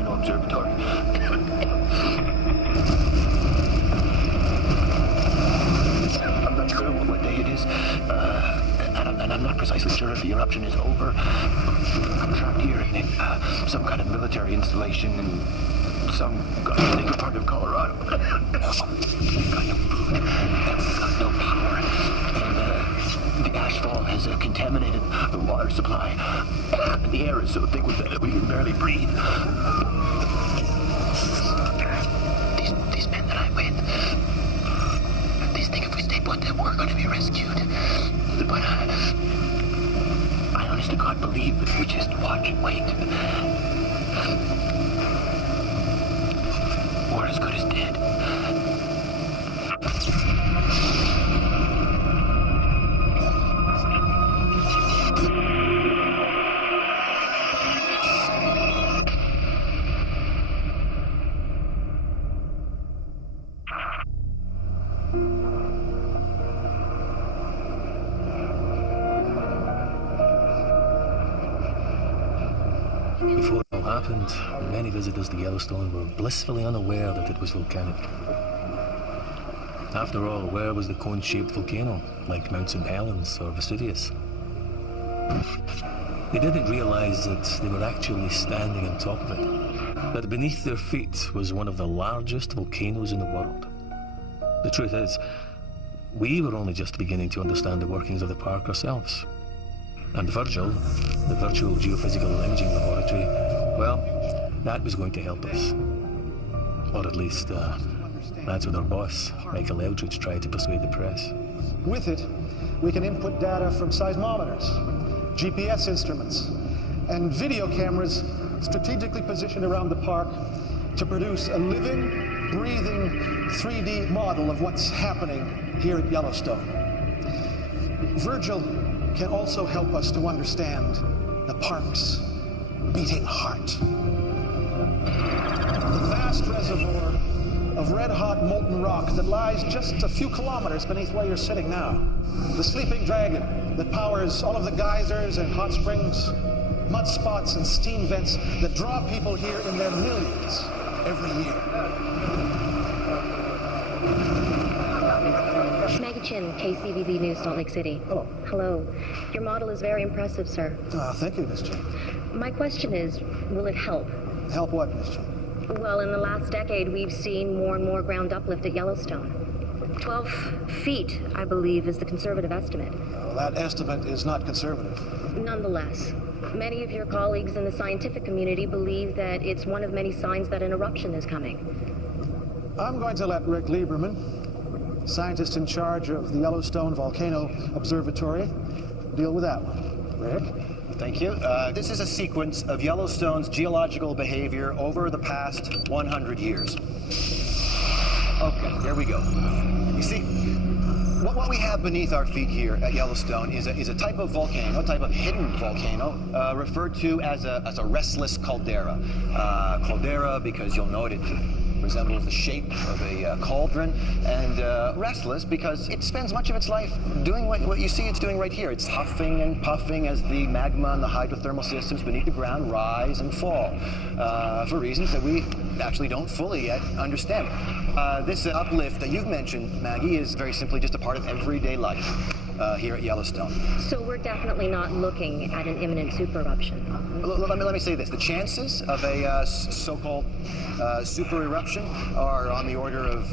Volcano Observatory. I'm not sure what day it is, and I'm not precisely sure if the eruption is over. I'm trapped here in some kind of military installation in some godforsaken part of Colorado. We've got no food, and we've got no power, and the ashfall has contaminated the water supply. The air is so thick with it that we can barely breathe. These men that I'm with, these think if we stay put that we're going to be rescued. But I honest to God believe that we just watch and wait. We're as good as dead. Before it all happened, many visitors to Yellowstone were blissfully unaware that it was volcanic. After all, where was the cone-shaped volcano, like Mount St. Helens or Vesuvius? They didn't realize that they were actually standing on top of it, that beneath their feet was one of the largest volcanoes in the world. The truth is, we were only just beginning to understand the workings of the park ourselves. And Virgil, the virtual geophysical imaging laboratory, well, that was going to help us. Or at least, that's what our boss, Michael Eldridge, tried to persuade the press. With it, we can input data from seismometers, GPS instruments, and video cameras strategically positioned around the park to produce a living, breathing 3D model of what's happening here at Yellowstone. Virgil can also help us to understand the park's beating heart. The vast reservoir of red-hot molten rock that lies just a few kilometers beneath where you're sitting now. The sleeping dragon that powers all of the geysers and hot springs, mud spots and steam vents that draw people here in their millions every year. Maggie Chin, KCVZ News, Salt Lake City. Hello. Hello. Your model is very impressive, sir. Thank you, Miss Chin. My question is, will it help? Help what, Miss Chin? Well, in the last decade, we've seen more and more ground uplift at Yellowstone. 12 feet, I believe, is the conservative estimate. Well, that estimate is not conservative. Nonetheless, many of your colleagues in the scientific community believe that it's one of many signs that an eruption is coming. I'm going to let Rick Lieberman, scientist in charge of the Yellowstone Volcano Observatory, deal with that one. Rick? Thank you. This is a sequence of Yellowstone's geological behavior over the past 100 years. Okay, here we go. You see, what we have beneath our feet here at Yellowstone is a type of volcano, type of hidden volcano, referred to as a restless caldera. Caldera because you'll note it resembles the shape of a cauldron, and restless because it spends much of its life doing what you see it's doing right here. It's huffing and puffing as the magma and the hydrothermal systems beneath the ground rise and fall for reasons that we actually don't fully yet understand. This uplift that you've mentioned, Maggie, is very simply just a part of everyday life here at Yellowstone. So we're definitely not looking at an imminent super eruption. Let me say this. The chances of a so-called super eruption are on the order of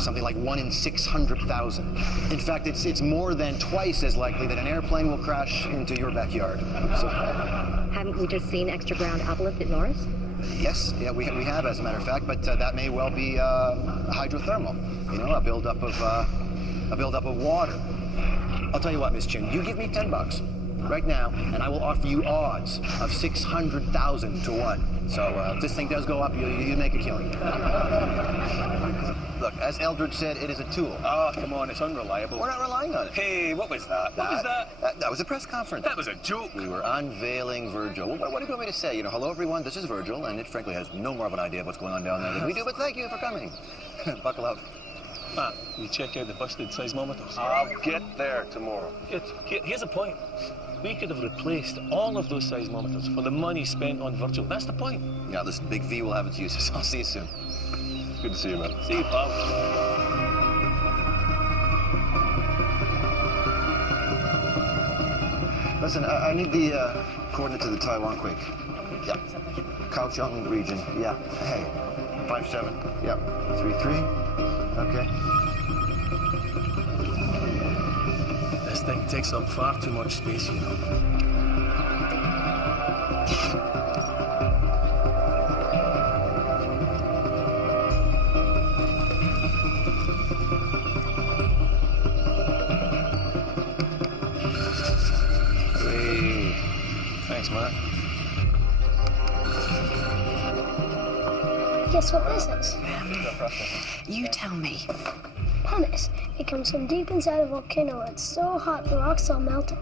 something like 1 in 600,000. In fact, it's more than twice as likely that an airplane will crash into your backyard. So, haven't we just seen extra ground uplift at Norris? Yes, yeah, we have, as a matter of fact, but that may well be hydrothermal. A buildup of water. I'll tell you what, Miss Chin, you give me $10 right now, and I will offer you odds of 600,000 to 1. So if this thing does go up, you make a killing. Look, as Eldridge said, it is a tool. Oh, come on, it's unreliable. We're not relying on it. Hey, what was that? What was that? That was a press conference. That was a joke. We were unveiling Virgil. What do you want me to say? Hello, everyone, this is Virgil, and it frankly has no more of an idea of what's going on down there than we do, but thank you for coming. Buckle up. Matt, you check out the busted seismometers. I'll get there tomorrow. Here's a point. We could have replaced all of those seismometers for the money spent on virtual. That's the point. Yeah, listen, Big V will have its uses. I'll see you soon. Good to see you, man. See you, pal. Listen, I need the coordinates of the Taiwan quake. Yeah. Kaohsiung region. Yeah. Hey. 5-7. Yep. 3-3. Okay. This thing takes up far too much space, you know. Hey. Thanks, Matt. Guess what this is? You tell me. Pumice. It comes from deep inside a volcano. It's so hot the rocks all melted.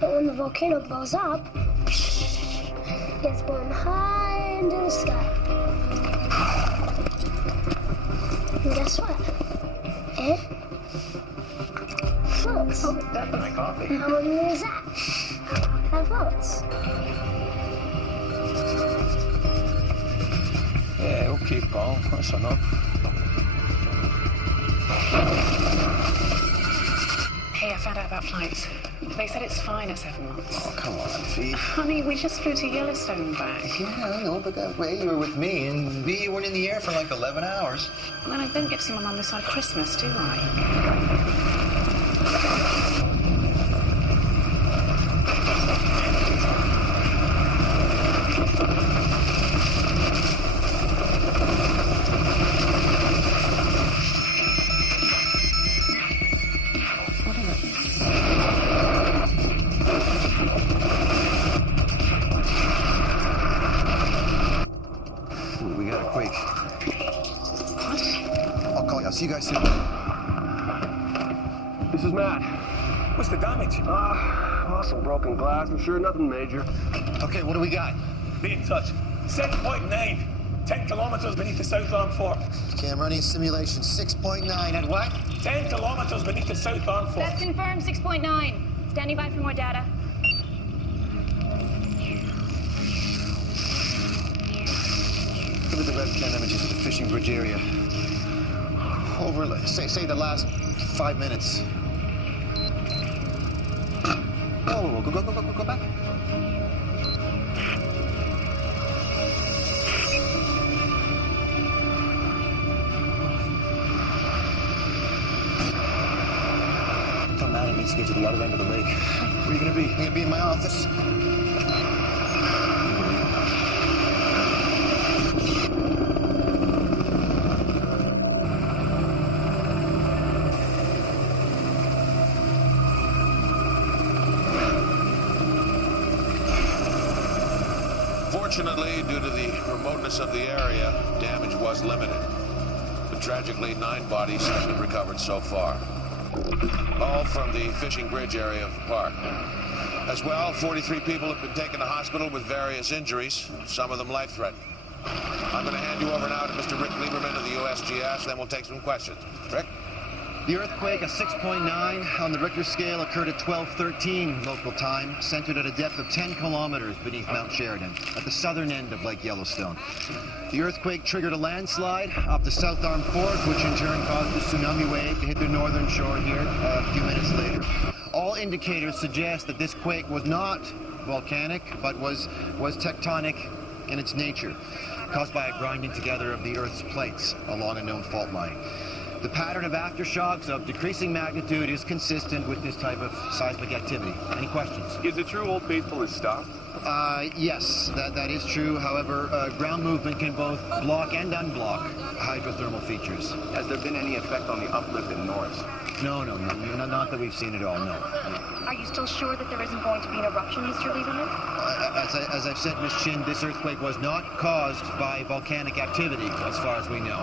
But when the volcano blows up, it gets blown high into the sky. And guess what? It floats. Oh, that's my coffee. How many is that? That floats. Yeah, okay, pal. That's enough. Hey, I found out about flights. They said it's fine at 7 months. Oh, come on, Fee. Honey, we just flew to Yellowstone and back. Yeah, I know, but that way you were with me, and B, you weren't in the air for like 11 hours. Well, I don't get to see my mum this side of Christmas, do I? We got a quake. I'll call you. I'll see you guys soon. This is Matt. What's the damage? Well, some broken glass. I'm sure nothing major. Okay, what do we got? Be in touch. 7.9. 10 kilometers beneath the South Arm Fork. Okay, I'm running a simulation. 6.9 at what? 10 kilometers beneath the South Arm Fork. That's confirmed, 6.9. Standing by for more data. Look at the webcam images of the fishing bridge area. Over, say the last 5 minutes. Oh, go back. Tell Matt he needs to get to the other end of the lake. Where are you gonna be? I'm gonna be in my office. Fortunately, due to the remoteness of the area, damage was limited. But tragically, 9 bodies have been recovered so far. All from the fishing bridge area of the park. As well, 43 people have been taken to hospital with various injuries, some of them life-threatening. I'm going to hand you over now to Mr. Rick Lieberman of the USGS, then we'll take some questions. Rick? The earthquake, a 6.9 on the Richter scale, occurred at 12:13 local time, centered at a depth of 10 kilometers beneath Mount Sheridan, at the southern end of Lake Yellowstone. The earthquake triggered a landslide off the South Arm Fork, which in turn caused a tsunami wave to hit the northern shore here a few minutes later. All indicators suggest that this quake was not volcanic, but was tectonic in its nature, caused by a grinding together of the Earth's plates along a known fault line. The pattern of aftershocks of decreasing magnitude is consistent with this type of seismic activity. Any questions? Is it true Old Faithful is stopped? Yes, that is true. However, ground movement can both block and unblock hydrothermal features. Has there been any effect on the uplift in Norris? No, not that we've seen at all, no. Are you still sure that there isn't going to be an eruption, Mr. Lieberman? As I've said, Miss Chin, this earthquake was not caused by volcanic activity, as far as we know.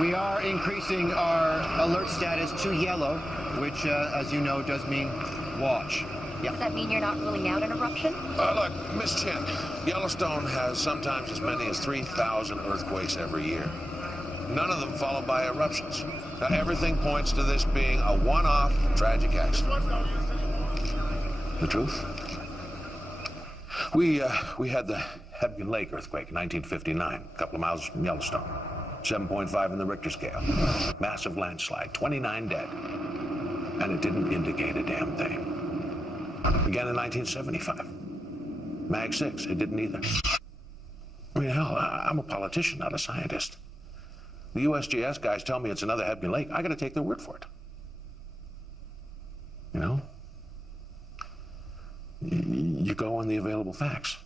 We are increasing our alert status to yellow, which, as you know, does mean watch. Yeah. Does that mean you're not ruling out an eruption? Look, Miss Chin, Yellowstone has sometimes as many as 3,000 earthquakes every year. None of them followed by eruptions. Now, everything points to this being a one-off tragic accident. The truth? We had the Hebgen Lake earthquake in 1959, a couple of miles from Yellowstone. 7.5 in the Richter scale. Massive landslide, 29 dead. And it didn't indicate a damn thing. Again in 1975. Mag 6, it didn't either. I mean, hell, I'm a politician, not a scientist. The USGS guys tell me it's another Hebgen Lake. I gotta take their word for it. You know? You go on the available facts.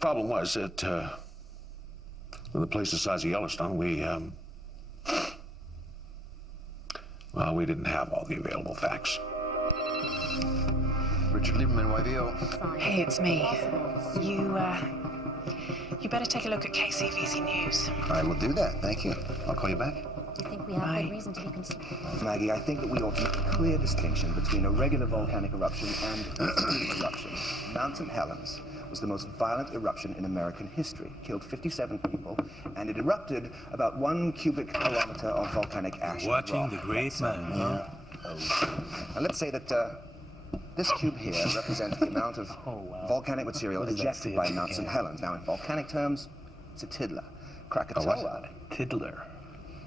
Problem was that, with a place the size of Yellowstone, we didn't have all the available facts. Richard Lieberman, YVO. Hey, it's me. You better take a look at KCVZ News. I will do that, thank you. I'll call you back. I think we have good reason to be concerned. Maggie, I think that we ought to make a clear distinction between a regular volcanic eruption and a seep eruption. Mount St. Helens was the most violent eruption in American history, killed 57 people, and it erupted about 1 cubic kilometer of volcanic ash. Watching the great man, huh? Now let's say that this cube here represents the amount of volcanic material ejected by Mount St. Helens. Now, in volcanic terms, it's a tiddler. Krakatoa, Tiddler.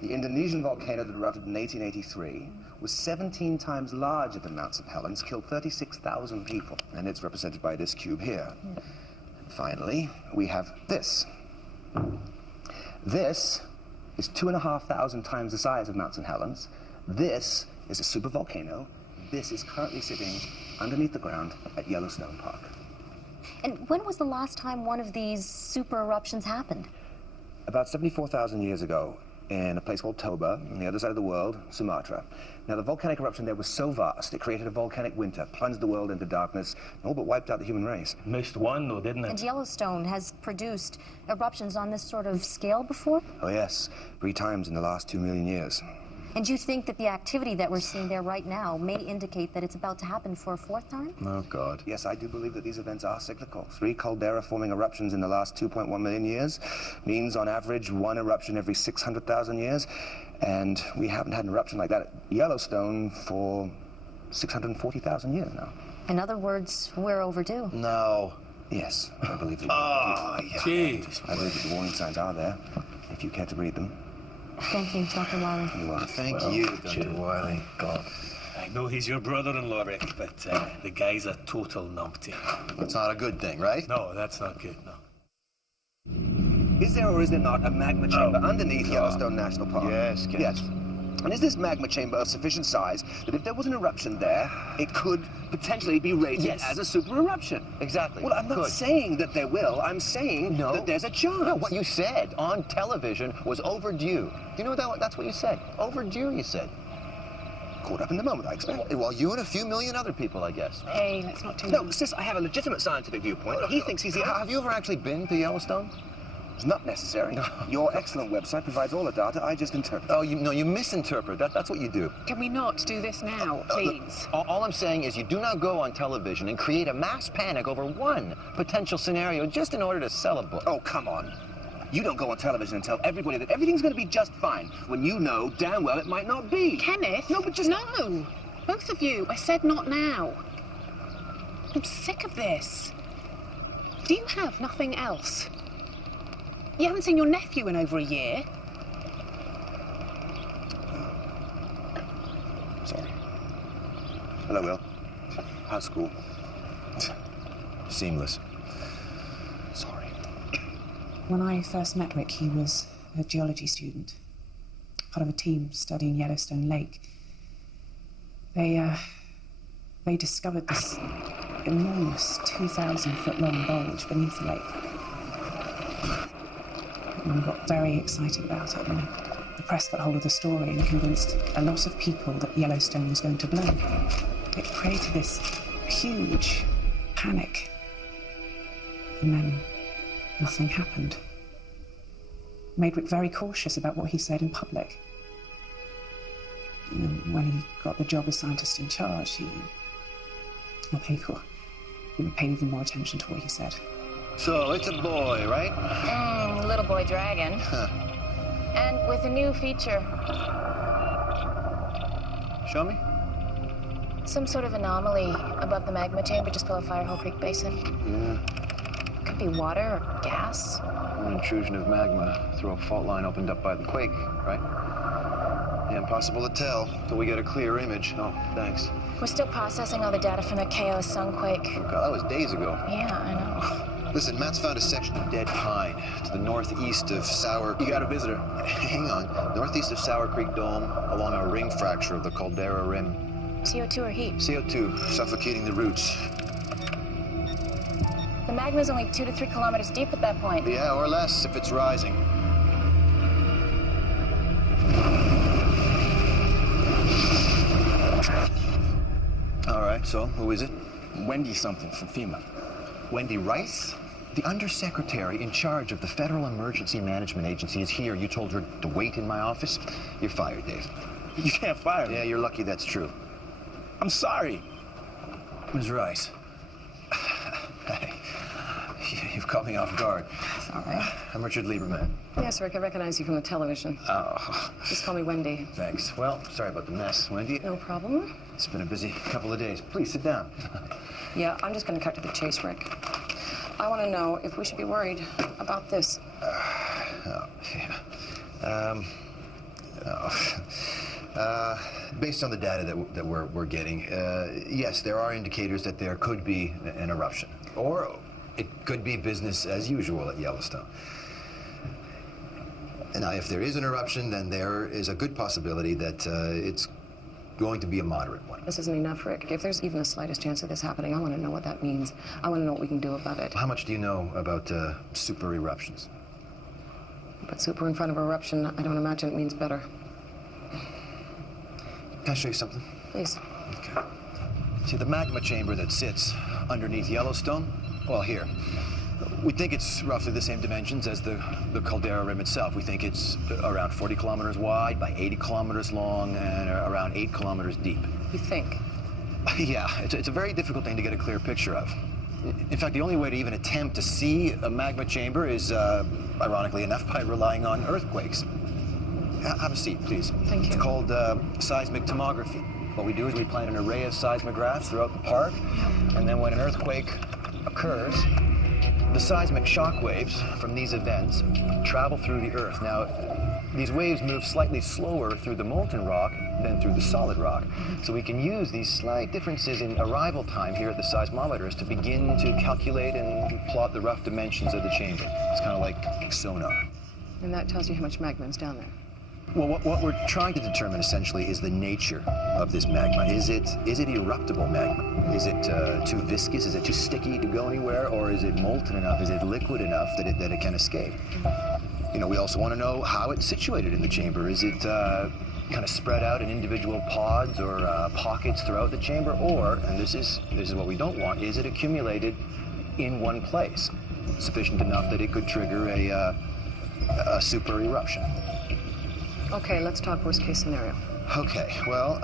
the Indonesian volcano that erupted in 1883, was 17 times larger than Mount St. Helens, killed 36,000 people, and it's represented by this cube here. Finally, we have this. This is 2,500 times the size of Mount St. Helens. This is a supervolcano. This is currently sitting underneath the ground at Yellowstone Park. And when was the last time one of these super eruptions happened? About 74,000 years ago, in a place called Toba, on the other side of the world, Sumatra. Now, the volcanic eruption there was so vast, it created a volcanic winter, plunged the world into darkness, and all but wiped out the human race. Missed one, though, didn't it? And Yellowstone has produced eruptions on this sort of scale before? Oh, yes. 3 times in the last 2 million years. And you think that the activity that we're seeing there right now may indicate that it's about to happen for a 4th time? Oh, God. Yes, I do believe that these events are cyclical. 3 caldera-forming eruptions in the last 2.1 million years means, on average, 1 eruption every 600,000 years. And we haven't had an eruption like that at Yellowstone for 640,000 years now. In other words, we're overdue. No. Yes, I believe that. Oh, jeez. I believe that the warning signs are there, if you care to read them. Thank you, Dr. Wiley. You're welcome. Thank you, Dr. Wiley. God. I know he's your brother-in-law, Rick, but the guy's a total numpty. That's not a good thing, right? No, that's not good, no. Is there or is there not a magma chamber underneath Yellowstone National Park? Yes, Ken. Yes. And is this magma chamber of sufficient size that if there was an eruption there, it could potentially be rated as a super eruption? Exactly. Well, I'm not saying that there will. I'm saying that there's a chance. No, what you said on television was overdue. You know that's what you said. Overdue, you said. Caught up in the moment, I expect. Well, you and a few million other people, I guess. Hey, let's not do No, sis, I have a legitimate scientific viewpoint. He thinks he's the... Have you ever actually been to Yellowstone? It's not necessary. Your excellent website provides all the data. I just interpret. Oh, you misinterpret. That's what you do. Can we not do this now, please? All I'm saying is you do not go on television and create a mass panic over one potential scenario just in order to sell a book. Oh, come on. You don't go on television and tell everybody that everything's going to be just fine when you know damn well it might not be. Kenneth? No, but just... No! Both of you. I said not now. I'm sick of this. Do you have nothing else? You haven't seen your nephew in over a year. Sorry. Hello, Will. How's school? Seamless. Sorry. When I first met Rick, he was a geology student, part of a team studying Yellowstone Lake. They discovered this enormous 2,000-foot-long bulge beneath the lake. And got very excited about it, and the press got hold of the story and convinced a lot of people that Yellowstone was going to blow. It created this huge panic, and then nothing happened. Made Rick very cautious about what he said in public. And when he got the job as scientist in charge, he paid even more attention to what he said. So, it's a boy, right? Little boy dragon. Huh. And with a new feature. Show me. Some sort of anomaly above the magma chamber just below Firehole Creek Basin. Yeah. Could be water or gas. An intrusion of magma through a fault line opened up by the quake, right? Yeah, impossible to tell till we get a clear image. Oh, thanks. We're still processing all the data from the KO sunquake. Oh, God, that was days ago. Yeah, I know. Listen, Matt's found a section of dead pine to the northeast of Sour... You got a visitor. Hang on. Northeast of Sour Creek Dome, along a ring fracture of the caldera rim. CO2 or heat? CO2, suffocating the roots. The magma's only 2 to 3 kilometers deep at that point. Yeah, or less if it's rising. All right, so who is it? Wendy something from FEMA. Wendy Rice? The undersecretary in charge of the Federal Emergency Management Agency is here. You told her to wait in my office? You're fired, Dave. You can't fire me. Yeah, you're lucky that's true. I'm sorry. Ms. Rice. Hey, you've caught me off guard. Sorry. I'm Richard Lieberman. Yes, Rick, I recognize you from the television. Oh. Just call me Wendy. Thanks. Well, sorry about the mess, Wendy. No problem. It's been a busy couple of days. Please sit down. Yeah, I'm just going to cut to the chase, Rick. I want to know if we should be worried about this. Based on the data that we're getting, yes, there are indicators that there could be an eruption. Or it could be business as usual at Yellowstone. And now, if there is an eruption, then there is a good possibility that it's going to be a moderate one. This isn't enough, Rick. If there's even the slightest chance of this happening, I want to know what that means. I want to know what we can do about it. How much do you know about super eruptions? But super in front of eruption, I don't imagine it means better. Can I show you something? Please. Okay. See the magma chamber that sits underneath Yellowstone? Well, here. We think it's roughly the same dimensions as the caldera rim itself. We think it's around 40 kilometers wide by 80 kilometers long and around 8 kilometers deep. You think? Yeah, it's a very difficult thing to get a clear picture of. In fact, the only way to even attempt to see a magma chamber is, ironically enough, by relying on earthquakes. Have a seat, please. Thank you. It's called seismic tomography. What we do is we plant an array of seismographs throughout the park, and then when an earthquake occurs, the seismic shock waves from these events travel through the earth. Now, these waves move slightly slower through the molten rock than through the solid rock. So we can use these slight differences in arrival time here at the seismometers to begin to calculate and plot the rough dimensions of the chamber. It's kind of like sonar. And that tells you how much magma is down there. Well, what we're trying to determine essentially is the nature of this magma. Is it eruptible magma? Is it too viscous? Is it too sticky to go anywhere? Or is it molten enough? Is it liquid enough that it can escape? You know, we also want to know how it's situated in the chamber. Is it kind of spread out in individual pods or pockets throughout the chamber? Or, and this is what we don't want, is it accumulated in one place, sufficient enough that it could trigger a super eruption? Okay, let's talk worst case scenario. Okay, well,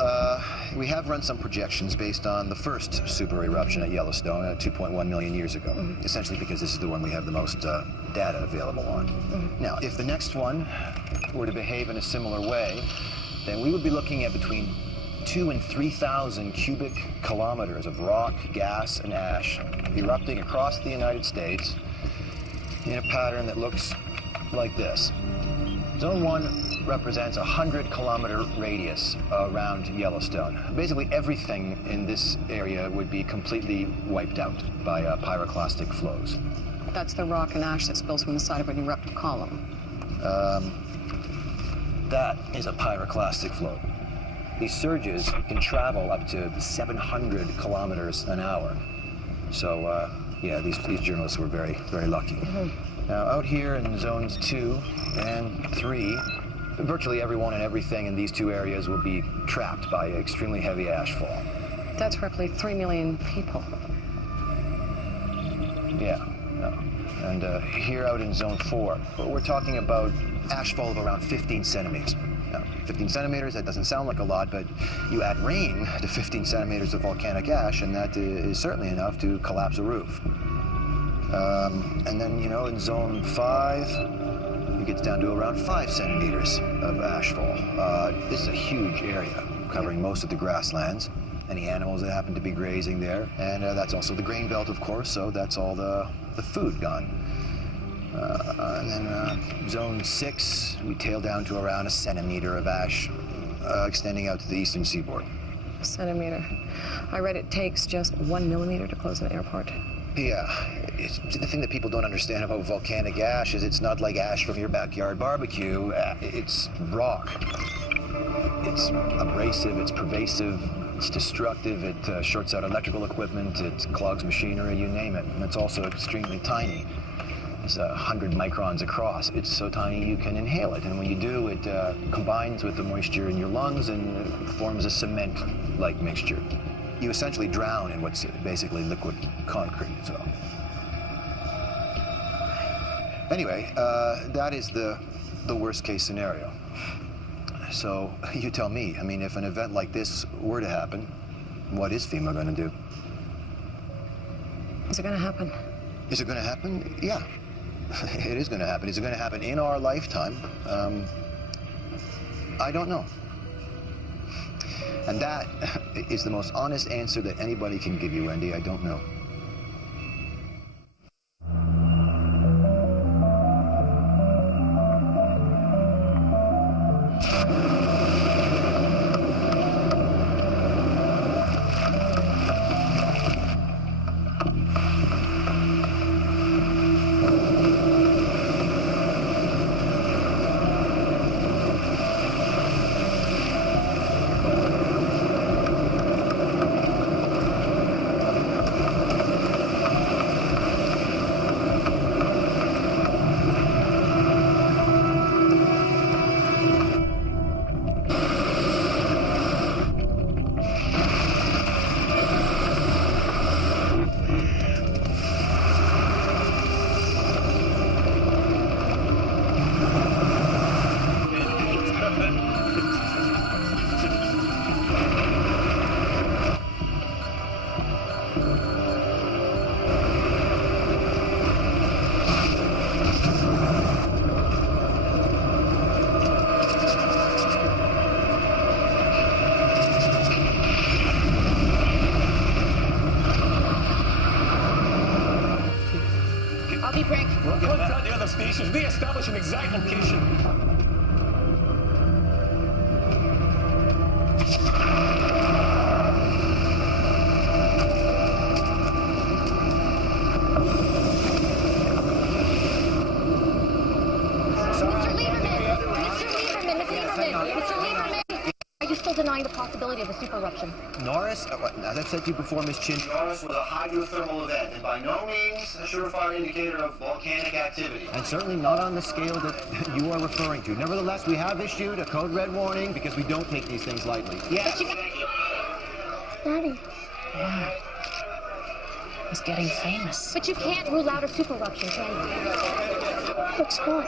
we have run some projections based on the first super eruption at Yellowstone 2.1 million years ago, essentially because this is the one we have the most data available on. Now, if the next one were to behave in a similar way, then we would be looking at between 2,000 and 3,000 cubic kilometers of rock, gas, and ash erupting across the United States in a pattern that looks like this. Zone 1 represents a 100-kilometer radius around Yellowstone. Basically, everything in this area would be completely wiped out by pyroclastic flows. That's the rock and ash that spills from the side of an eruptive column. That is a pyroclastic flow. These surges can travel up to 700 kilometers an hour. So, yeah, these journalists were very, very lucky. Now, out here in zones 2 and 3, virtually everyone and everything in these two areas will be trapped by extremely heavy ashfall. That's roughly 3 million people. Yeah. And here out in zone 4, we're talking about ashfall of around 15 centimeters. Now, 15 centimeters, that doesn't sound like a lot, but you add rain to 15 centimeters of volcanic ash, and that is certainly enough to collapse a roof. And then, you know, in zone 5, it gets down to around 5 centimeters of ashfall. This is a huge area, covering most of the grasslands. any animals that happen to be grazing there. And that's also the grain belt, of course, so that's all the food gone. And then zone 6, we tail down to around 1 centimeter of ash, extending out to the eastern seaboard. A centimeter. I read it takes just 1 millimeter to close an airport. Yeah, the thing that people don't understand about volcanic ash is it's not like ash from your backyard barbecue. It's rock. It's abrasive, it's pervasive, it's destructive, it shorts out electrical equipment, it clogs machinery, you name it. And it's also extremely tiny. It's 100 microns across. It's so tiny you can inhale it, and when you do, it combines with the moisture in your lungs and forms a cement-like mixture. You essentially drown in what's basically liquid concrete, so. Anyway, that is the worst case scenario. So you tell me, I mean, if an event like this were to happen, what is FEMA going to do? Is it going to happen? Is it going to happen? Yeah, it is going to happen. Is it going to happen in our lifetime? I don't know. And that is the most honest answer that anybody can give you, Wendy. I don't know. Stations. We establish an exact location. Denying the possibility of a super eruption. Norris, as I've said to you before, Miss Chin, Norris was a hydrothermal event, and by no means a surefire indicator of volcanic activity. And certainly not on the scale that you are referring to. Nevertheless, we have issued a code red warning because we don't take these things lightly. Yes. Daddy. Yeah. He's getting famous. But you can't rule out a super eruption, can you? What's what?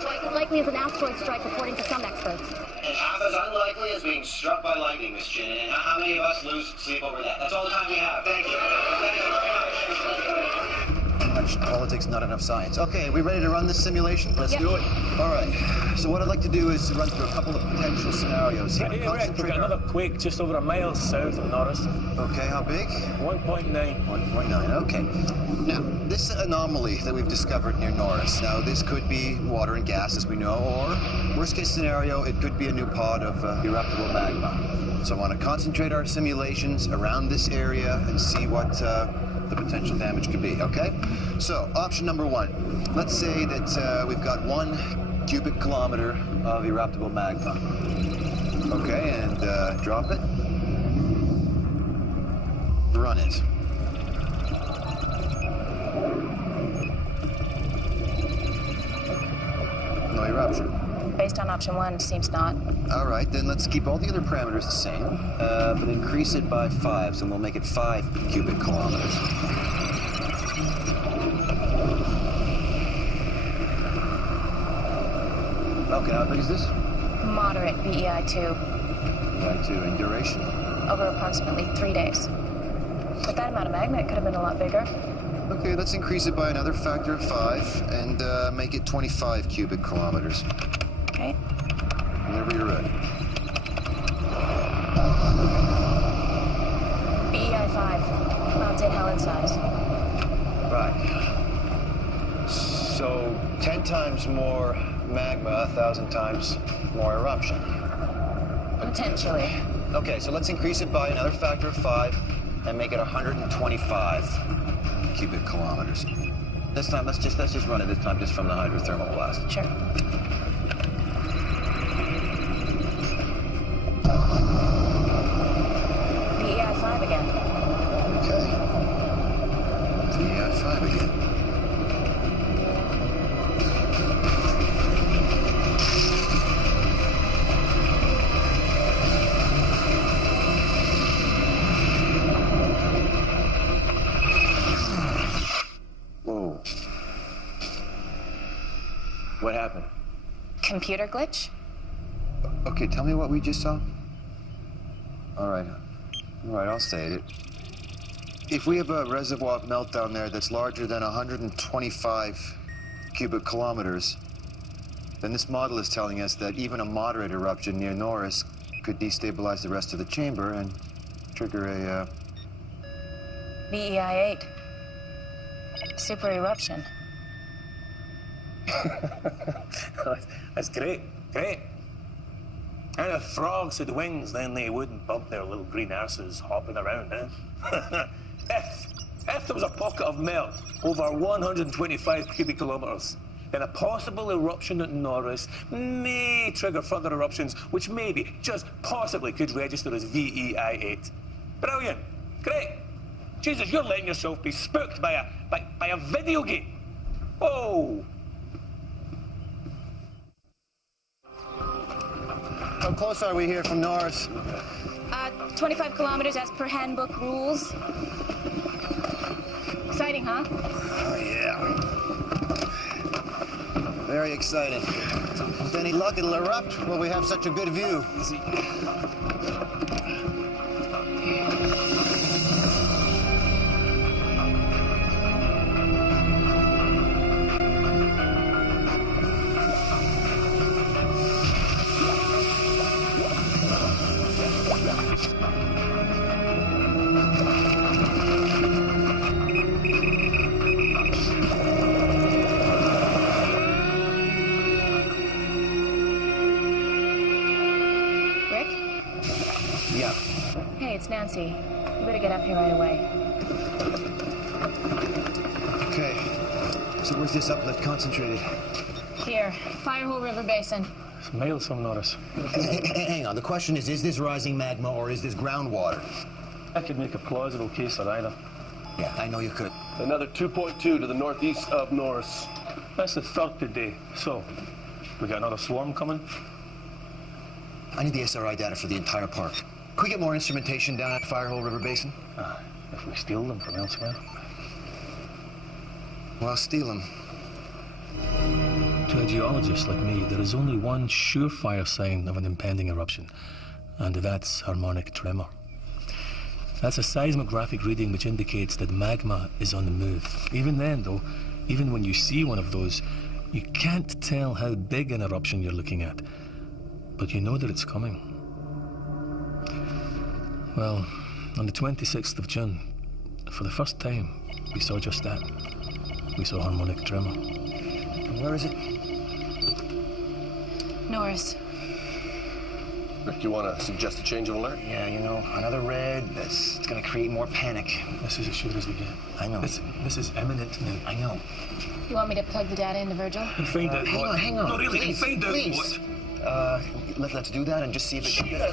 Twice as likely as an asteroid strike, according to some experts. And half as unlikely as being struck by lightning, Miss Chin. And how many of us lose sleep over that? That's all the time we have. Thank you. Thank you very much. Too much politics, not enough science. Okay, we ready to run this simulation? Let's do it. All right. So what I'd like to do is run through a couple of potential scenarios here. Hey, Rick, we've got another quake just over a mile south of Norris. Okay, how big? 1.9. 1.9, okay. Now, this anomaly that we've discovered near Norris, now this could be water and gas, as we know, or worst case scenario, it could be a new pod of eruptible magma. So I want to concentrate our simulations around this area and see what the potential damage could be, okay? So, option number 1. Let's say that we've got 1 cubic kilometer of eruptible magma. Okay, and drop it. Run it. No eruption. Based on option 1, seems not. All right, then let's keep all the other parameters the same, but increase it by 5, so we'll make it 5 cubic kilometers. Okay, how big is this? Moderate BEI2. BEI2, and duration? Over approximately 3 days. With that amount of magma, it could have been a lot bigger. Okay, let's increase it by another factor of 5 and make it 25 cubic kilometers. Okay. Whenever you're ready. BEI 5, about St. Helens size. Right. So 10 times more magma, 1,000 times more eruption. Potentially. Okay, so let's increase it by another factor of 5 and make it 125 cubic kilometers. This time, let's just run it this time just from the hydrothermal blast. Sure. BEI 5 again. Okay. BEI 5 again. Whoa. What happened? Computer glitch? Okay, tell me what we just saw. All right, I'll say it. If we have a reservoir of melt down there that's larger than 125 cubic kilometers, then this model is telling us that even a moderate eruption near Norris could destabilize the rest of the chamber and trigger a, BEI 8. Super eruption. That's great. And if frogs had wings, then they wouldn't bump their little green asses hopping around, eh? If there was a pocket of melt over 125 cubic kilometers, then a possible eruption at Norris may trigger further eruptions, which maybe, just possibly, could register as VEI 8. Brilliant. Great. Jesus, you're letting yourself be spooked by a video game. Oh. How close are we here from Norris? 25 kilometers as per handbook rules. Exciting, huh? Oh, yeah. Very exciting. With any luck, it'll erupt. Will we have such a good view? Nancy, you better get up here right away. Okay, so where's this uplift concentrated? Here, Firehole River Basin. It's miles from Norris. Hang on, the question is this rising magma or is this groundwater? I could make a plausible case for either. Yeah, I know you could. Another 2.2 to the northeast of Norris. That's the third today. So, we got another swarm coming? I need the SRI data for the entire park. Could we get more instrumentation down at Firehole River Basin? If we steal them from elsewhere. Well, steal them. To a geologist like me, there is only one surefire sign of an impending eruption, and that's harmonic tremor. That's a seismographic reading which indicates that magma is on the move. Even then, though, even when you see one of those, you can't tell how big an eruption you're looking at, but you know that it's coming. Well, on the 26th of June, for the first time, we saw just that. We saw harmonic tremor. And where is it? Norris. Rick, do you want to suggest a change of alert? Yeah, you know, another red, it's going to create more panic. This is as sure as we get. I know. This is imminent now. I know. You want me to plug the data into Virgil? And find out what? Hang on. No, really, please, find out please. what? Let's do that and just see if it can get...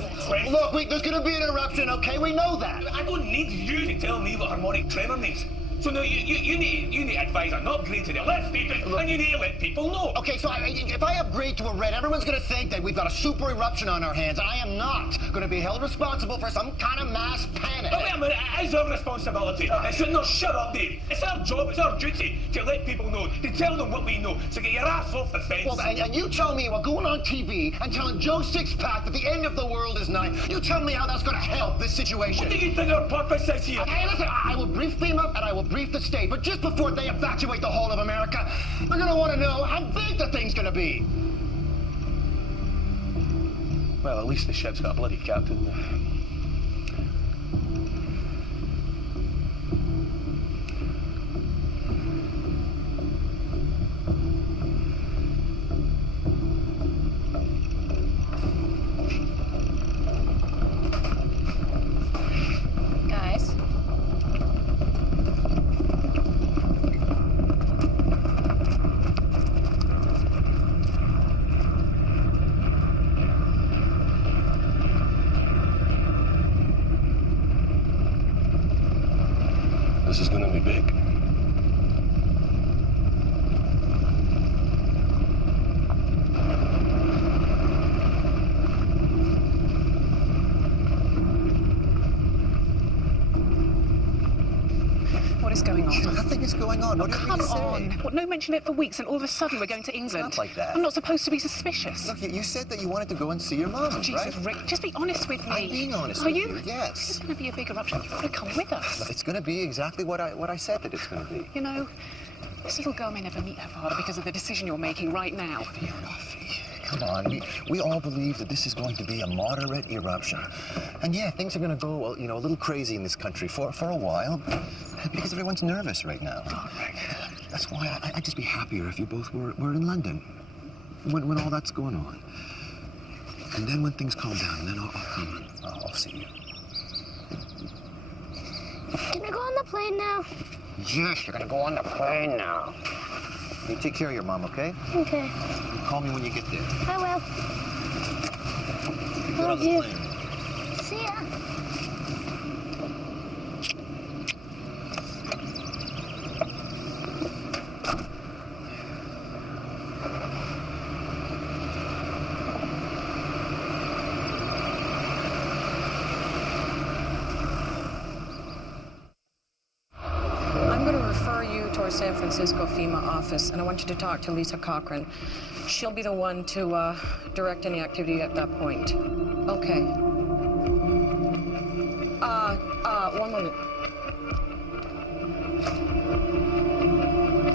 Look, there's gonna be an eruption, okay? We know that. I don't need you to tell me what harmonic tremor means. So now you need to advise an upgrade to the alert status, and you need to let people know. Okay, so if I upgrade to a red, everyone's gonna think that we've got a super eruption on our hands. I am not gonna be held responsible for some kind of mass panic. Oh, wait a minute, it is our responsibility. No, shut up, Dave. It's our job, it's our duty to let people know, to tell them what we know. So get your ass off the fence. Well, and you tell me, going on TV and telling Joe Sixpack that the end of the world is nigh. You tell me how that's gonna help this situation. What do you think our purpose is here? Hey, listen, I will brief FEMA and I will brief the state, but just before they evacuate the whole of America, they're gonna want to know how big the thing's gonna be. Well, at least the ship's got a bloody captain. going on? What did we say? Come on. What, no mention of it for weeks, and all of a sudden we're going to England. It's not like that. I'm not supposed to be suspicious. Look, you said that you wanted to go and see your mom, Oh, Jesus, right? Rick, just be honest with me. I'm being honest Are with you? you, yes. This is going to be a big eruption. You've got to come with us. It's going to be exactly what I said that it's going to be. You know, this little girl may never meet her father because of the decision you're making right now. Come on, we all believe that this is going to be a moderate eruption. And yeah, things are going to go, well, you know, a little crazy in this country for a while because everyone's nervous right now. Oh, Rick. That's why I'd just be happier if you both were in London when all that's going on. And then when things calm down, then I'll come and I'll see you. Can I go on the plane now? Yes, you're going to go on the plane now. You take care of your mom, okay? Okay. Call me when you get there. I will. Get on the you. plane. See ya. San Francisco FEMA office, and I want you to talk to Lisa Cochran. She'll be the one to direct any activity at that point. Okay. One moment.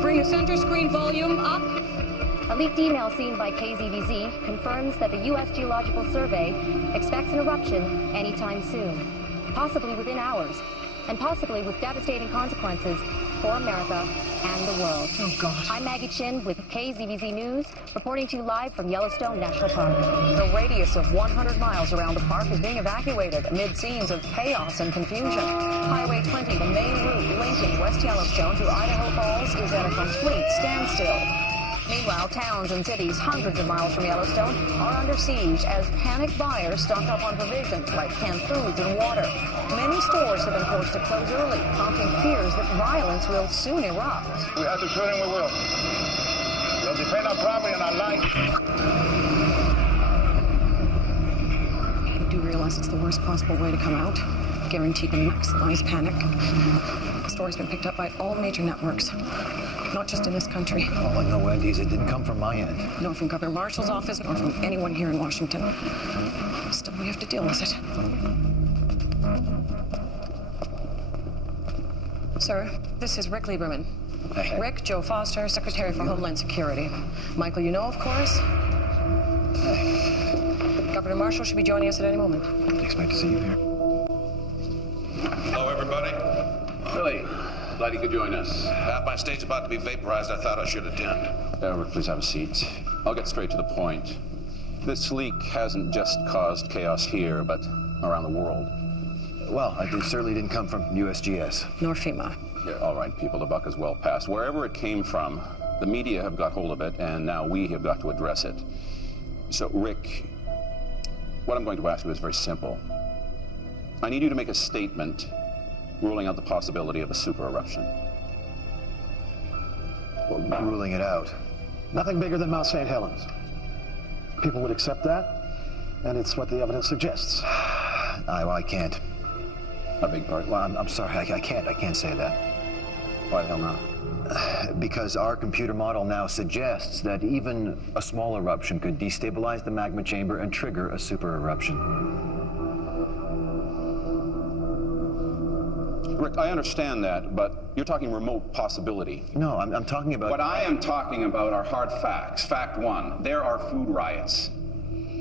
Bring the center screen volume up. A leaked email seen by KZVZ confirms that the U.S. Geological Survey expects an eruption anytime soon, possibly within hours, and possibly with devastating consequences for America and the world. Oh, God. I'm Maggie Chin with KZVZ News, reporting to you live from Yellowstone National Park. The radius of 100 miles around the park is being evacuated amid scenes of chaos and confusion. Highway 20, the main route linking West Yellowstone to Idaho Falls, is at a complete standstill. Meanwhile, towns and cities hundreds of miles from Yellowstone are under siege as panicked buyers stock up on provisions like canned foods and water. Many stores have been forced to close early, prompting fears that violence will soon erupt. We have to shoot and we will. We'll defend our property and our life. You do realize it's the worst possible way to come out, guaranteed to maximize panic. The story's been picked up by all major networks. Not just in this country. All I know, Wendy, is it didn't come from my end. Nor from Governor Marshall's office, nor from anyone here in Washington. Still, we have to deal with it. Sir, this is Rick Lieberman. Hey. Rick, Joe Foster, Secretary for Homeland Security. Michael, you know, of course. Hey. Governor Marshall should be joining us at any moment. Expect to see you here. Hello, everybody. Billy, glad you could join us. Half my state's about to be vaporized. I thought I should attend. Rick, please have a seat. I'll get straight to the point. This leak hasn't just caused chaos here, but around the world. Well, it certainly didn't come from USGS. Nor FEMA. Yeah, all right, people, the buck is well past. Wherever it came from, the media have got hold of it, and now we have got to address it. So, Rick, what I'm going to ask you is very simple. I need you to make a statement ruling out the possibility of a super eruption. Well, ruling it out. Nothing bigger than Mount St. Helens. People would accept that, and it's what the evidence suggests. I can't. I beg your pardon? Well, I'm sorry, I can't say that. Why the hell not? Because our computer model now suggests that even a small eruption could destabilize the magma chamber and trigger a super eruption. Rick, I understand that, but you're talking remote possibility. No, I'm talking about... What I am talking about are hard facts. Fact one, there are food riots.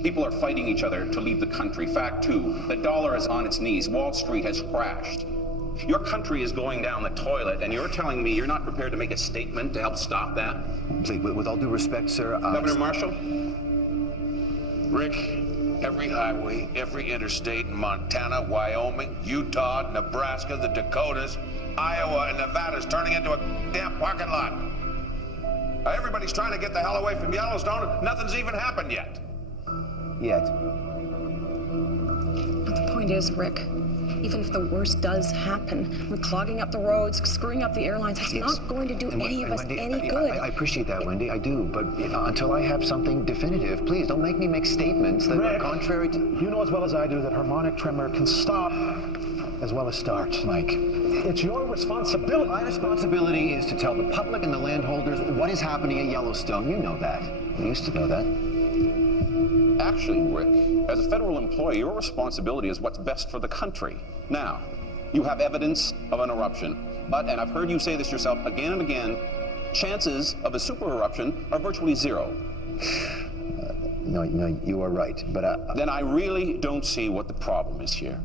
People are fighting each other to leave the country. Fact two, the dollar is on its knees. Wall Street has crashed. Your country is going down the toilet, and you're telling me you're not prepared to make a statement to help stop that? Please, with all due respect, sir... Governor Marshall? Rick, every highway, every interstate in Montana, Wyoming, Utah, Nebraska, the Dakotas, Iowa, and Nevada is turning into a damn parking lot. Everybody's trying to get the hell away from Yellowstone. Nothing's even happened yet. Yet. But the point is, Rick, even if the worst does happen, we're clogging up the roads, screwing up the airlines, it's not going to do any of us any good. I appreciate that, Wendy, I do, but until I have something definitive, please don't make me make statements that are contrary to... You know as well as I do that harmonic tremor can stop as well as start. Mike, it's your responsibility. My responsibility is to tell the public and the landholders what is happening at Yellowstone. You know that. You used to know that. Actually, Rick, as a federal employee, your responsibility is what's best for the country. Now, you have evidence of an eruption, but, and I've heard you say this yourself again and again, chances of a super eruption are virtually zero. No, you are right, but Then I really don't see what the problem is here.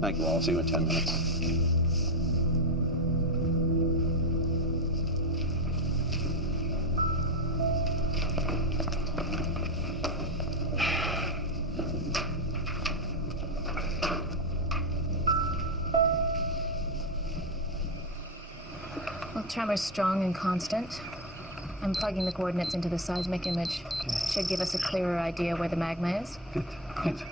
Thank you all. I'll see you in 10 minutes. Well, tremor's strong and constant. I'm plugging the coordinates into the seismic image. Should give us a clearer idea where the magma is. Good, good.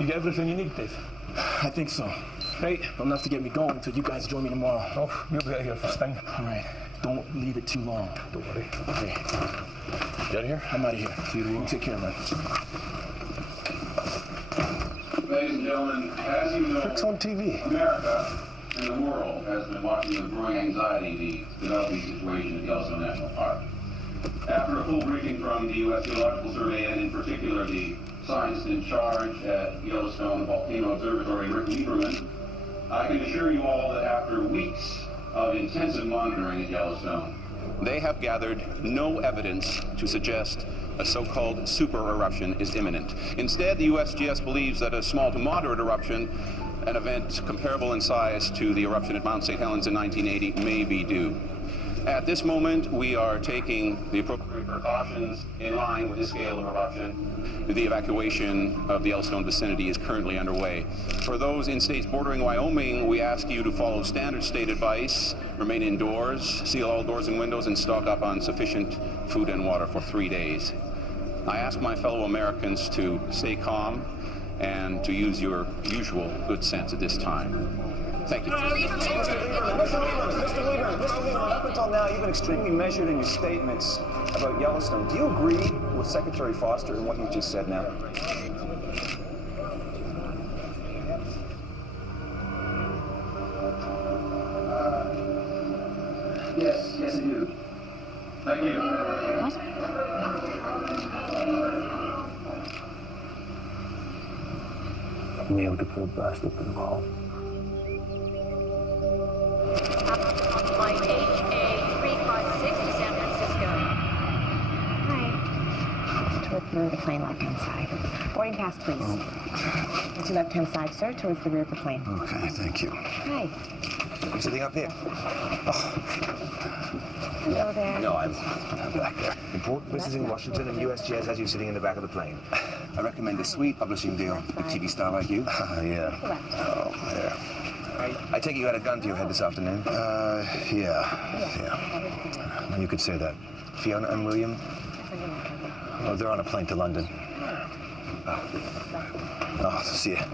You got everything you need, Dave? I think so. Right. Don't have to get me going until you guys join me tomorrow. Oh, you'll be out here first thing. All right. Don't leave it too long. Don't worry. Okay. You out of here? I'm out of here. See you tomorrow. Take care, man. Ladies and gentlemen, as you know, Rick's on TV. America and the world has been watching with growing anxiety the developing situation at Yellowstone National Park. After a full briefing from the U.S. Geological Survey and in particular the scientist in charge at Yellowstone, the Volcano Observatory, Rick Lieberman, I can assure you all that after weeks of intensive monitoring at Yellowstone, they have gathered no evidence to suggest a so-called super eruption is imminent. Instead, the USGS believes that a small to moderate eruption, an event comparable in size to the eruption at Mount St. Helens in 1980, may be due. At this moment, we are taking the appropriate precautions in line with the scale of eruption. The evacuation of the Yellowstone vicinity is currently underway. For those in states bordering Wyoming, we ask you to follow standard state advice, remain indoors, seal all doors and windows, and stock up on sufficient food and water for 3 days. I ask my fellow Americans to stay calm and to use your usual good sense at this time. Thank you. Mr. Lieberman, up until now, you've been extremely measured in your statements about Yellowstone. Do you agree with Secretary Foster in what you just said now? Yes, I do. Thank you. What? Nailed the poor bastard to the wall. Flight HA356 to San Francisco. Hi. Towards the rear of the plane, left-hand side. Boarding pass, please. To the left-hand side, sir, towards the rear of the plane. Okay, thank you. Hi. I'm sitting up here. Hello there. No, I'm back there. Important business in Washington, and USGS has you sitting in the back of the plane. I recommend a sweet publishing deal. A TV star like you. Yeah. Oh, yeah. I take it you had a gun to your head this afternoon? Yeah. You could say that. Fiona and William? Oh, they're on a plane to London. Oh, see ya.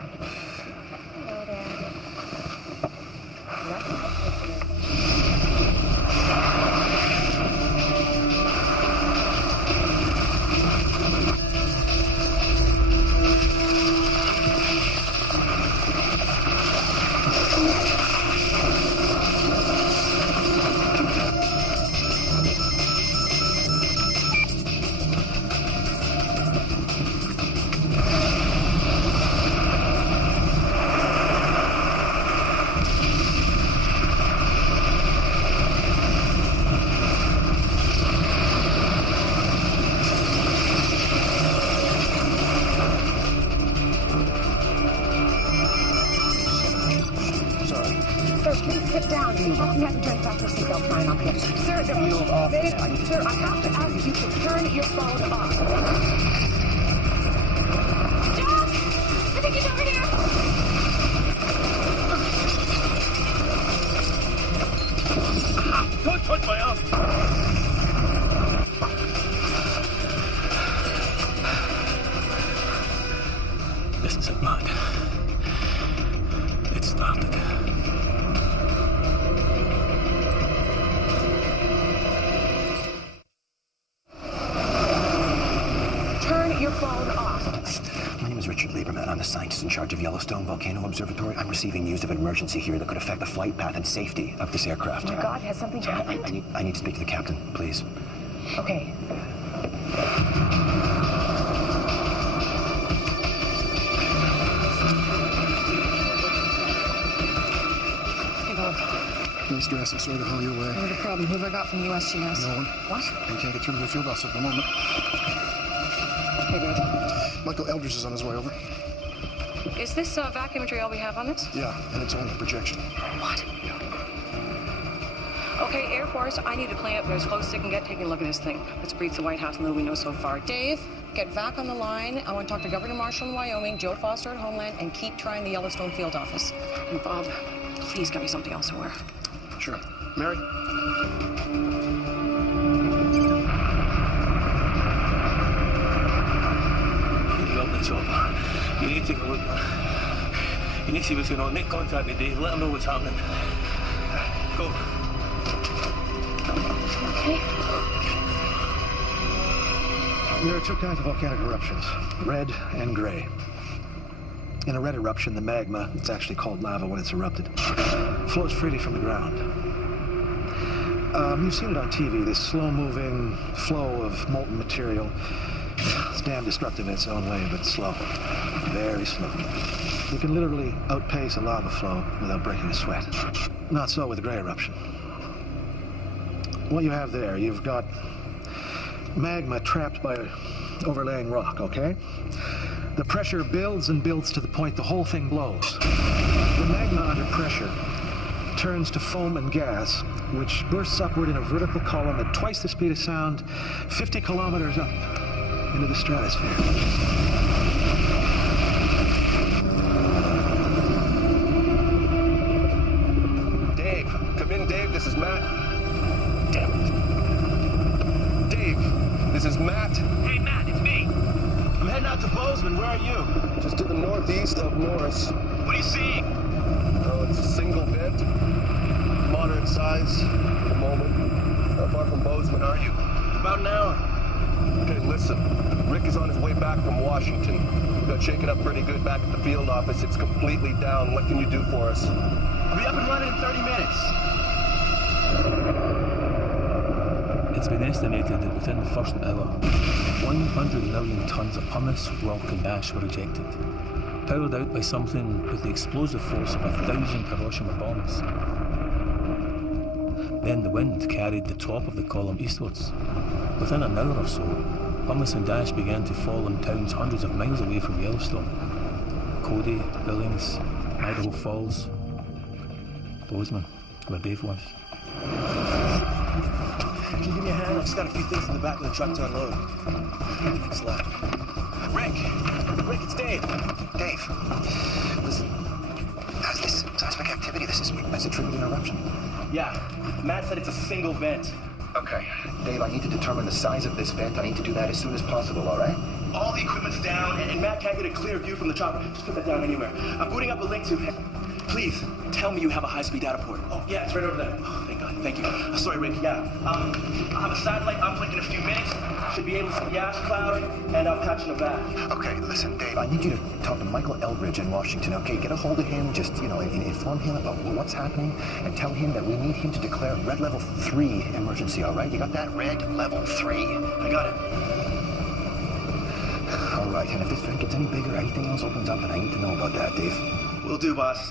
Sir, I have to ask you to turn your phone off. Jack! I think he's over here! Don't touch my arm! This isn't mad. It started. Turn your phone off. the scientist in charge of Yellowstone Volcano Observatory. I'm receiving news of an emergency here that could affect the flight path and safety of this aircraft. Oh my God, has something happened? I need to speak to the captain, please. Okay. Nice dress. I'm sorry to haul you away. Not a problem. Who have I got from USGS? No one. What? I can't get through to the field office at the moment. Hey, Dave. Michael Eldridge is on his way over. Is this vac imagery all we have on this? Yeah, and it's only a projection. What? Okay, Air Force, I need a plane up there as close as I can get taking a look at this thing. Let's brief the White House on what we know so far. Dave, get VAC on the line. I want to talk to Governor Marshall in Wyoming, Joe Foster at Homeland, and keep trying the Yellowstone field office. And Bob, please get me something else to wear. Sure. Mary? You're up the top. You need to take a look. You need to see what's going on. Make contact with Dave. Let him know what's happening. Go. Okay. There are two kinds of volcanic eruptions, red and gray. In a red eruption, the magma, it's actually called lava when it's erupted, flows freely from the ground. You've seen it on TV, this slow-moving flow of molten material. It's damn destructive in its own way, but slow, very slow. You can literally outpace a lava flow without breaking a sweat. Not so with a gray eruption. What you have there, you've got magma trapped by overlaying rock, okay? The pressure builds and builds to the point the whole thing blows. The magma under pressure turns to foam and gas, which bursts upward in a vertical column at twice the speed of sound, 50 kilometers up into the stratosphere. Dave, come in, Dave. This is Matt. Damn it. Dave, this is Matt. Hey, Matt, it's me. I'm heading out to Bozeman. Where are you? Just to the northeast of Norris. What are you seeing? Oh, it's a single vent. Moderate size at the moment. How far from Bozeman are you? About an hour. Okay, listen. Rick is on his way back from Washington. We got shaken up pretty good back at the field office. It's completely down. What can you do for us? I'll be up and running in 30 minutes. It's been estimated that within the first hour, 100 million tons of pumice, rock and ash were ejected, powered out by something with the explosive force of 1,000 Hiroshima bombs. Then the wind carried the top of the column eastwards. Within an hour or so, pumice and ash began to fall in towns hundreds of miles away from Yellowstone. Cody, Billings, Idaho Falls, Bozeman, where Dave was. Can you give me a hand? I've just got a few things in the back of the truck to unload. Thanks a lot. Rick, it's Dave. Dave, listen. How's this seismic activity? This is a triggered an eruption. Yeah, Matt said it's a single vent. Okay. Dave, I need to determine the size of this vent. I need to do that as soon as possible, all right? All the equipment's down, and Matt can't get a clear view from the chopper. Just put that down anywhere. I'm booting up a link to him. Please, tell me you have a high-speed data port. Oh, yeah, it's right over there. Oh, thank God. Thank you. Sorry, Rick. Yeah. I'll have a satellite uplink in a few minutes. Should be able to see the ash cloud, and I'll patch in the back. Okay, listen, Dave, I need you to talk to Michael Eldridge in Washington, okay? Get a hold of him, just, inform him about what's happening, and tell him that we need him to declare red level 3 emergency, all right? You got that? Red level 3. I got it. All right, and if this vent gets any bigger, anything else opens up, then I need to know about that, Dave. Will do, boss.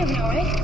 never know, right?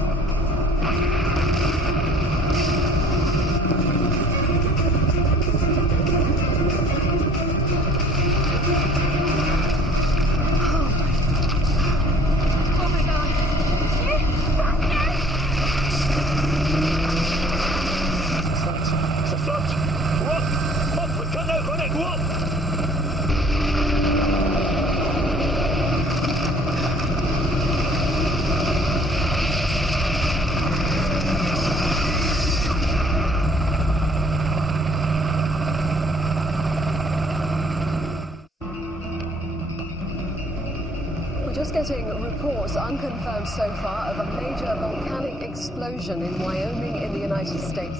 Just getting reports, unconfirmed so far, of a major volcanic explosion in Wyoming in the United States.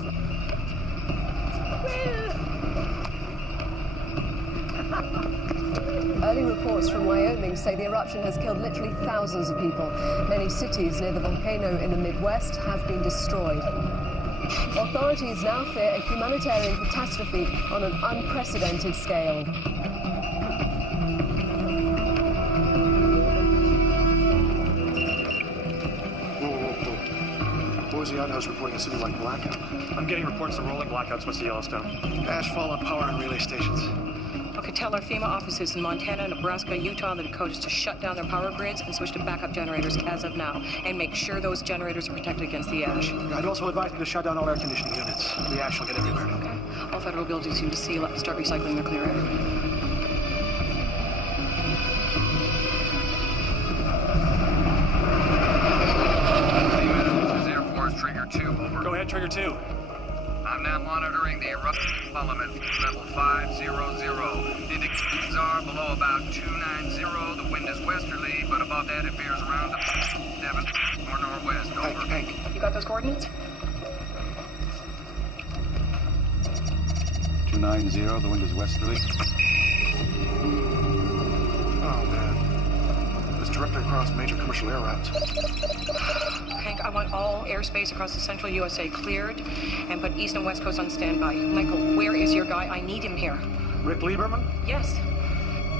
Early reports from Wyoming say the eruption has killed literally thousands of people. Many cities near the volcano in the Midwest have been destroyed. Authorities now fear a humanitarian catastrophe on an unprecedented scale. The outhouse reporting a citywide blackout. I'm getting reports of rolling blackouts west of Yellowstone. Ash fall on power and relay stations. Okay, tell our FEMA offices in Montana, Nebraska, Utah, and the Dakotas to shut down their power grids and switch to backup generators as of now, and make sure those generators are protected against the ash. I'd also advise them to shut down all air conditioning units. The ash will get everywhere. Okay. All federal buildings need to seal up and start recycling their clear air. Go ahead, Trigger 2. I'm now monitoring the eruption element, level 500. Indications are below about 290. The wind is westerly, but above that it veers around to 7 or northwest. Over. Hank. You got those coordinates? 290, the wind is westerly. Oh, man. It's directly across major commercial air routes. Hank, I want all airspace across the central USA cleared and put east and west coast on standby. Michael, where is your guy? I need him here. Rick Lieberman? Yes.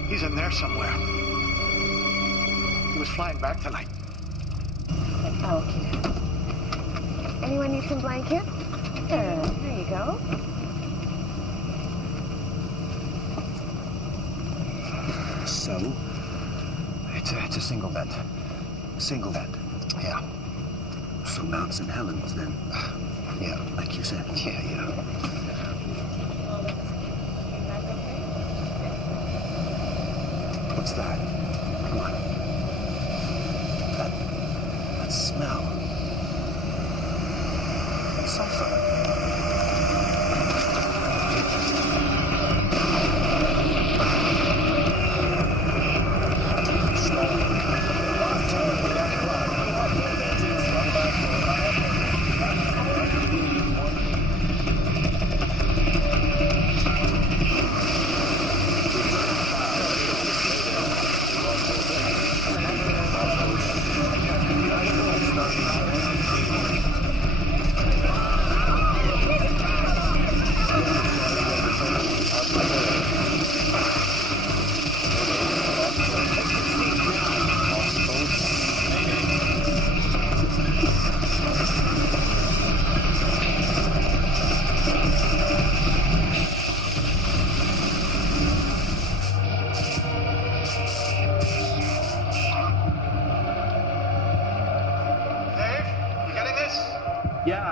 He's in there somewhere. He was flying back tonight. Okay. Anyone need some blanket? There you go. So, it's a single vent. Single vent. Yeah. So Mount St. Helens, then. Yeah, like you said. Yeah. What's that? Come on. That smell. Sulfur.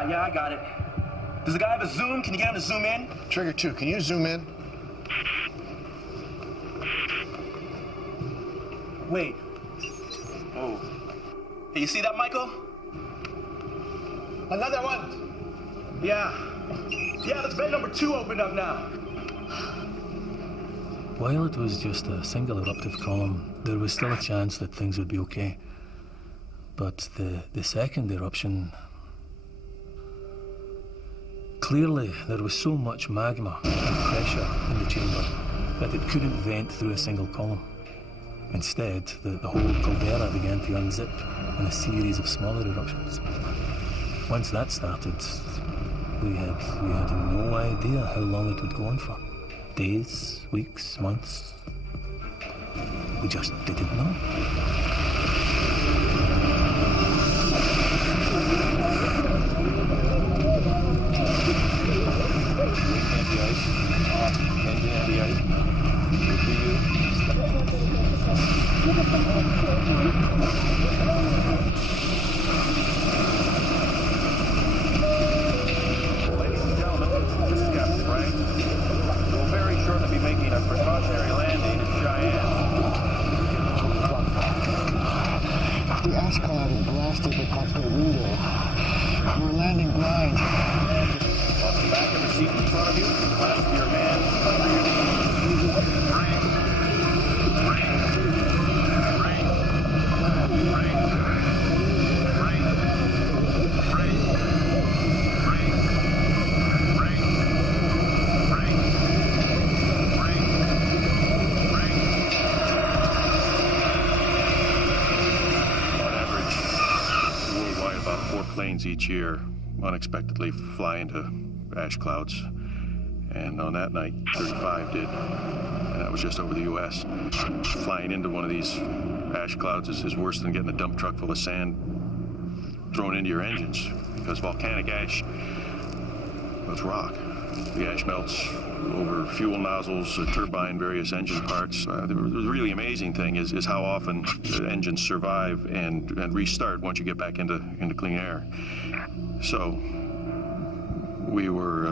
Yeah, I got it. Does the guy have a zoom? Can you get him to zoom in? Trigger 2, can you zoom in? Wait. Oh. Hey, you see that, Michael? Another one. Yeah, that's vent number 2 opened up now. While it was just a single eruptive column, there was still a chance that things would be okay. But the second eruption... Clearly, there was so much magma and pressure in the chamber that it couldn't vent through a single column. Instead, the whole caldera began to unzip in a series of smaller eruptions. Once that started, we had no idea how long it would go on for. Days, weeks, months. We just didn't know. Ladies and gentlemen, this is Captain Frank. We'll very shortly be making a precautionary landing in Cheyenne. The ash cloud has blasted the cockpit window. We're landing blind. Off the back of the seat in front of you, clasp your hands under your knees. Planes each year unexpectedly fly into ash clouds, and on that night 35 did, and that was just over the U.S. Flying into one of these ash clouds is worse than getting a dump truck full of sand thrown into your engines, because volcanic ash, well, it's rock. The ash melts over fuel nozzles, turbine, various engine parts. The really amazing thing is how often the engines survive and restart once you get back into clean air. So we were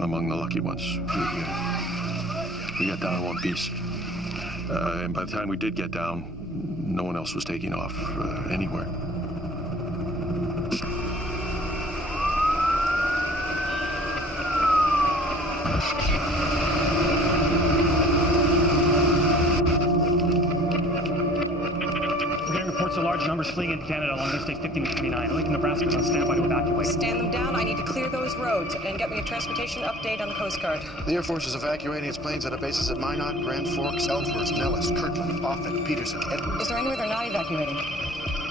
among the lucky ones. We got down in one piece. And by the time we did get down, no one else was taking off anywhere. Reports of large numbers fleeing into Canada along Interstate 1559. Lincoln, Nebraska is on standby to evacuate. Stand them down. I need to clear those roads and get me a transportation update on the Coast Guard. The Air Force is evacuating its planes out of bases at Minot, Grand Forks, Ellsworth, Nellis, Kirtland, Offutt, Peterson, Edwards. Is there anywhere they're not evacuating?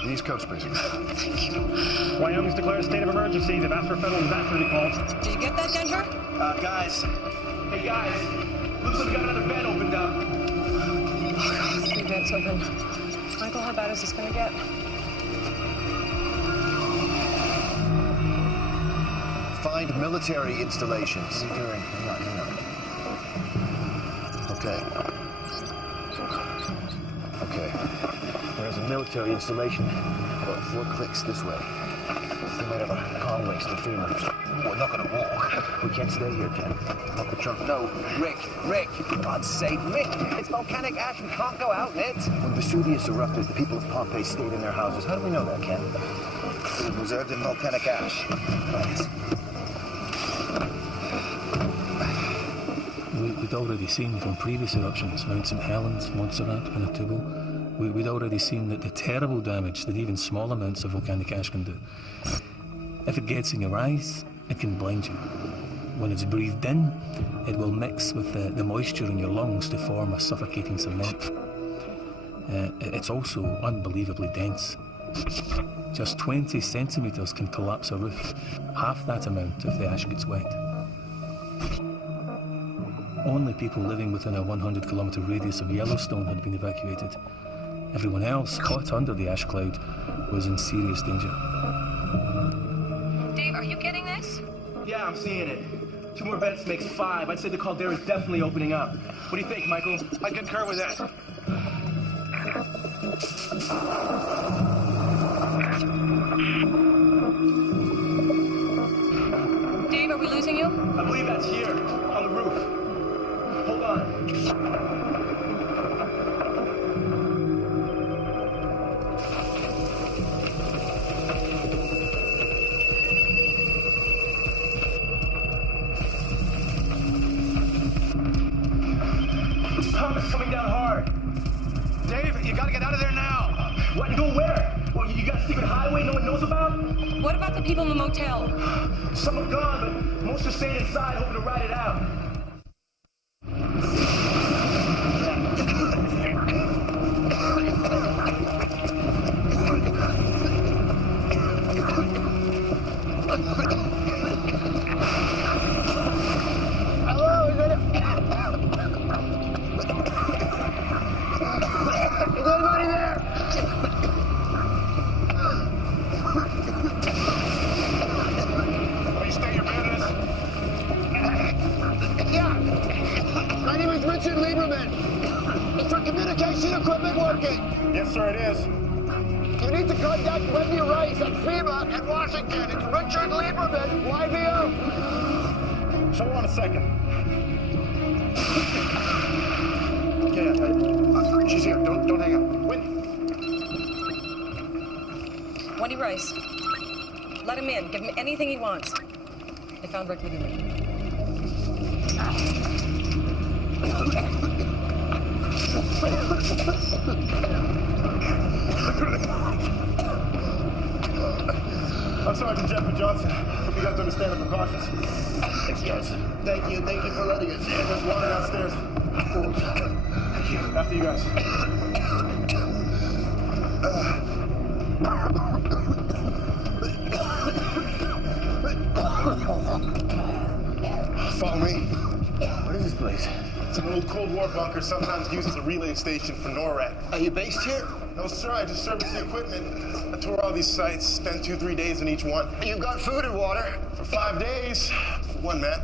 The East Coast, basically. Thank you. Wyoming's declared a state of emergency. They've asked for federal disaster recalls. Did you get that, Denver? Guys. Hey, guys. Looks like we got another bed opened up. Oh, God, 3 beds open. Michael, how bad is this going to get? Find military installations. Okay. Okay. There's a military installation about 4 clicks this way. They might have a comm links to FEMA. We're not gonna walk. We can't stay here, Ken. Up the trunk. No, Rick, for God's sake, Rick, it's volcanic ash. We can't go out in it. When Vesuvius erupted, the people of Pompeii stayed in their houses. How do we know that, Ken? It was reserved in volcanic ash. Right. We'd already seen from previous eruptions, Mount St. Helens, Montserrat, Pinatubo, we'd already seen that the terrible damage that even small amounts of volcanic ash can do. If it gets in your eyes, it can blind you. When it's breathed in, it will mix with the moisture in your lungs to form a suffocating cement. It's also unbelievably dense. Just 20 centimetres can collapse a roof, half that amount if the ash gets wet. Only people living within a 100-kilometre radius of Yellowstone had been evacuated. Everyone else, caught under the ash cloud, was in serious danger. Dave, are you getting this? Yeah, I'm seeing it. 2 more beds makes 5. I'd say the caldera is definitely opening up. What do you think, Michael? I concur with that. Dave, are we losing you? I believe that's here, on the roof. Hold on. It's coming down hard. Dave, you gotta get out of there now. What? And go where? Well, you got a secret highway no one knows about? What about the people in the motel? Some are gone, but most are staying inside, hoping to ride it out. Please state your business. sir, it is. You need to contact Wendy Rice at FEMA at Washington. It's Richard Lieberman, YVO. Hold on a second. Okay, she's here. Don't hang up. Wendy Rice. Let him in. Give him anything he wants. I found Rick Lieberman. I'm Sergeant Jeffrey Johnson. Hope you guys understand the precautions. Thanks, Johnson. Thank you for letting us in. There's water downstairs. Thank you. After you guys. Follow me. What is this place? It's an old Cold War bunker, sometimes used as a relay station for NORAD. Are you based here? No, sir, I just service the equipment. I tour all these sites, spent 2-3 days in each one. You've got food and water? For 5 days, for one man.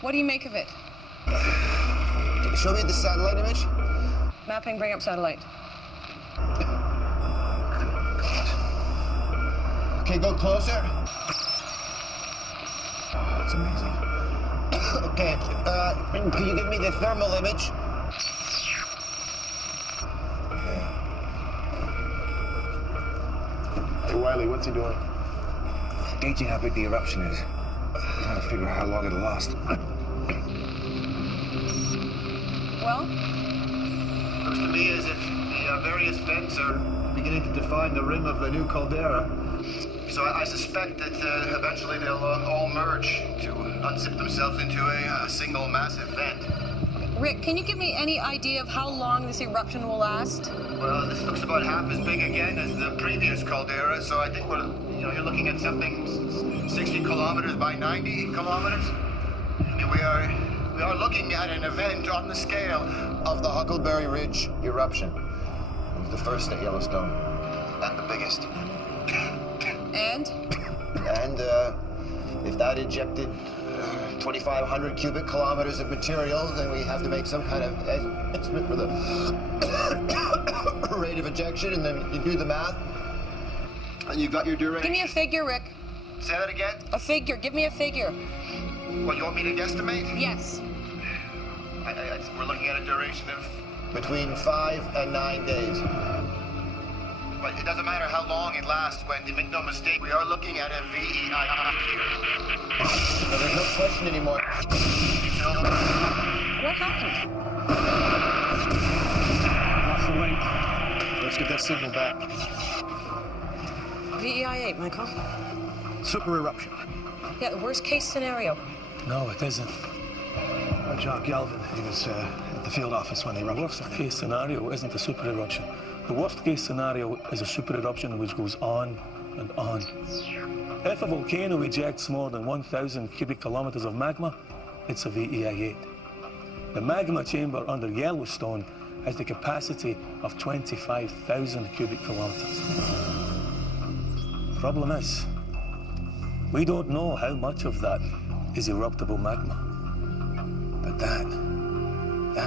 What do you make of it? Show me the satellite image. Mapping, bring up satellite. Okay, go closer. That's amazing. Okay, can you give me the thermal image? Hey, Wiley, what's he doing? Gauging how big the eruption is. Trying to figure out how long it'll last. Well? Looks to me as if the various vents are beginning to define the rim of the new caldera. So I suspect that eventually they'll all merge to unzip themselves into a single massive vent. Rick, can you give me any idea of how long this eruption will last? Well, this looks about half as big again as the previous caldera, so I think you're looking at something 60 kilometers by 90 kilometers. I mean, we are looking at an event on the scale Of the Huckleberry Ridge eruption. It was the first at Yellowstone. and the biggest. And if that injected 2,500 cubic kilometers of material, then we have to make some kind of estimate for the rate of ejection, and then you do the math. And you've got your duration. Give me a figure, Rick. Say that again? A figure. Give me a figure. What, you want me to guesstimate? Yes. We're looking at a duration of... Between 5 and 9 days. But it doesn't matter how long it lasts, Wendy. Make no mistake, we are looking at a VEI here. So there's no question anymore. What happened? Lost the link. Let's get that signal back. VEI 8, Michael. Super eruption. Yeah, the worst case scenario. No, it isn't. John Galvin, he was at the field office when they erupted. The worst case scenario isn't a super eruption. The worst case scenario is a super eruption which goes on and on. If a volcano ejects more than 1,000 cubic kilometers of magma, it's a VEI 8. The magma chamber under Yellowstone has the capacity of 25,000 cubic kilometers. Problem is, we don't know how much of that is eruptible magma. But that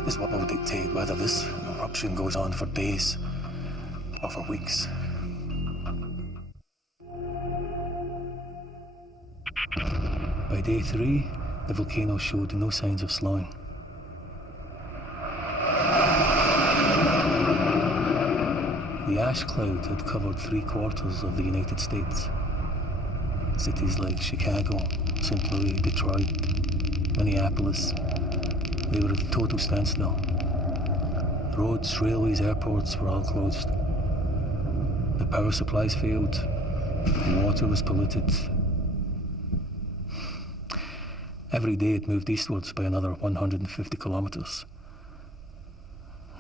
is what will dictate whether this eruption goes on for days or for weeks. By day 3, the volcano showed no signs of slowing. The ash cloud had covered 3/4 of the United States. Cities like Chicago, St. Louis, Detroit, Minneapolis, they were at a total standstill. Roads, railways, airports were all closed. The power supplies failed. The water was polluted. Every day it moved eastwards by another 150 kilometers.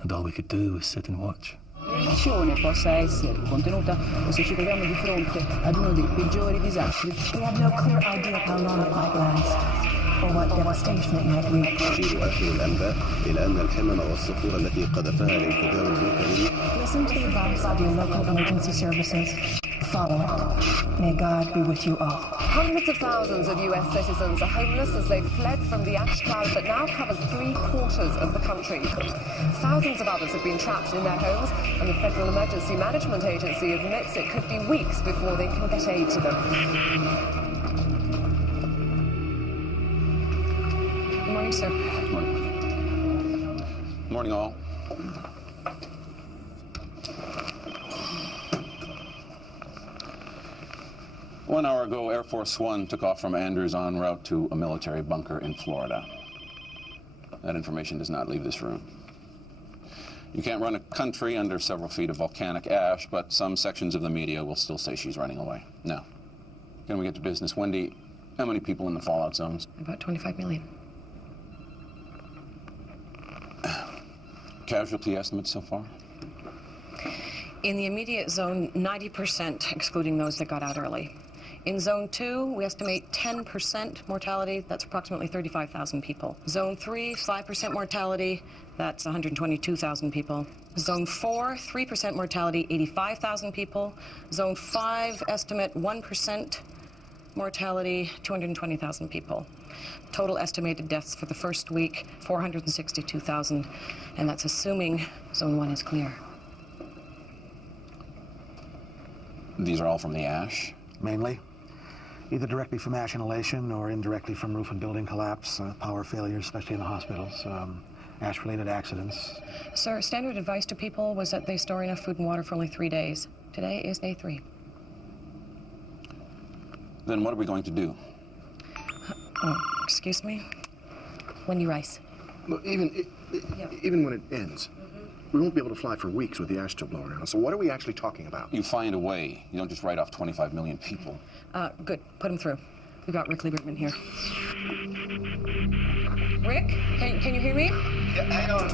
And all we could do was sit and watch. L'erupzione possa essere contenuta o se ci troviamo di fronte ad uno dei peggiori disastri. We have no clear idea how long it might last or what devastation it might wreak. تشير آخر الأنباء إلى أن الحمم والصخور التي قذفها الانفجار الفولكاني. Listen to the advice of your local emergency services. Follow it. May God be with you all. Hundreds of thousands of US citizens are homeless as they fled from the ash cloud that now covers 3/4 of the country. Thousands of others have been trapped in their homes, and the Federal Emergency Management Agency admits it could be weeks before they can get aid to them. Good morning, sir. Morning. Morning, all. One hour ago, Air Force One took off from Andrews en route to a military bunker in Florida. That information does not leave this room. You can't run a country under several feet of volcanic ash, but some sections of the media will still say she's running away. Now, can we get to business? Wendy, how many people in the fallout zones? About 25 million. Casualty estimates so far? In the immediate zone, 90%, excluding those that got out early. In Zone 2, we estimate 10% mortality. That's approximately 35,000 people. Zone 3, 5% mortality. That's 122,000 people. Zone 4, 3% mortality, 85,000 people. Zone 5, estimate 1% mortality, 220,000 people. Total estimated deaths for the first week, 462,000. And that's assuming Zone 1 is clear. These are all from the ash? Mainly. Either directly from ash inhalation or indirectly from roof and building collapse, power failures, especially in the hospitals, ash-related accidents. Sir, standard advice to people was that they store enough food and water for only 3 days. Today is day 3. Then what are we going to do? Oh, excuse me? Wendy Rice. Look, even when it ends, we won't be able to fly for weeks with the ash still blowing around. So what are we actually talking about? You find a way. You don't just write off 25 million people. Good. Put him through. We've got Rick Lieberman here. Rick, can you hear me? Yeah, hang on.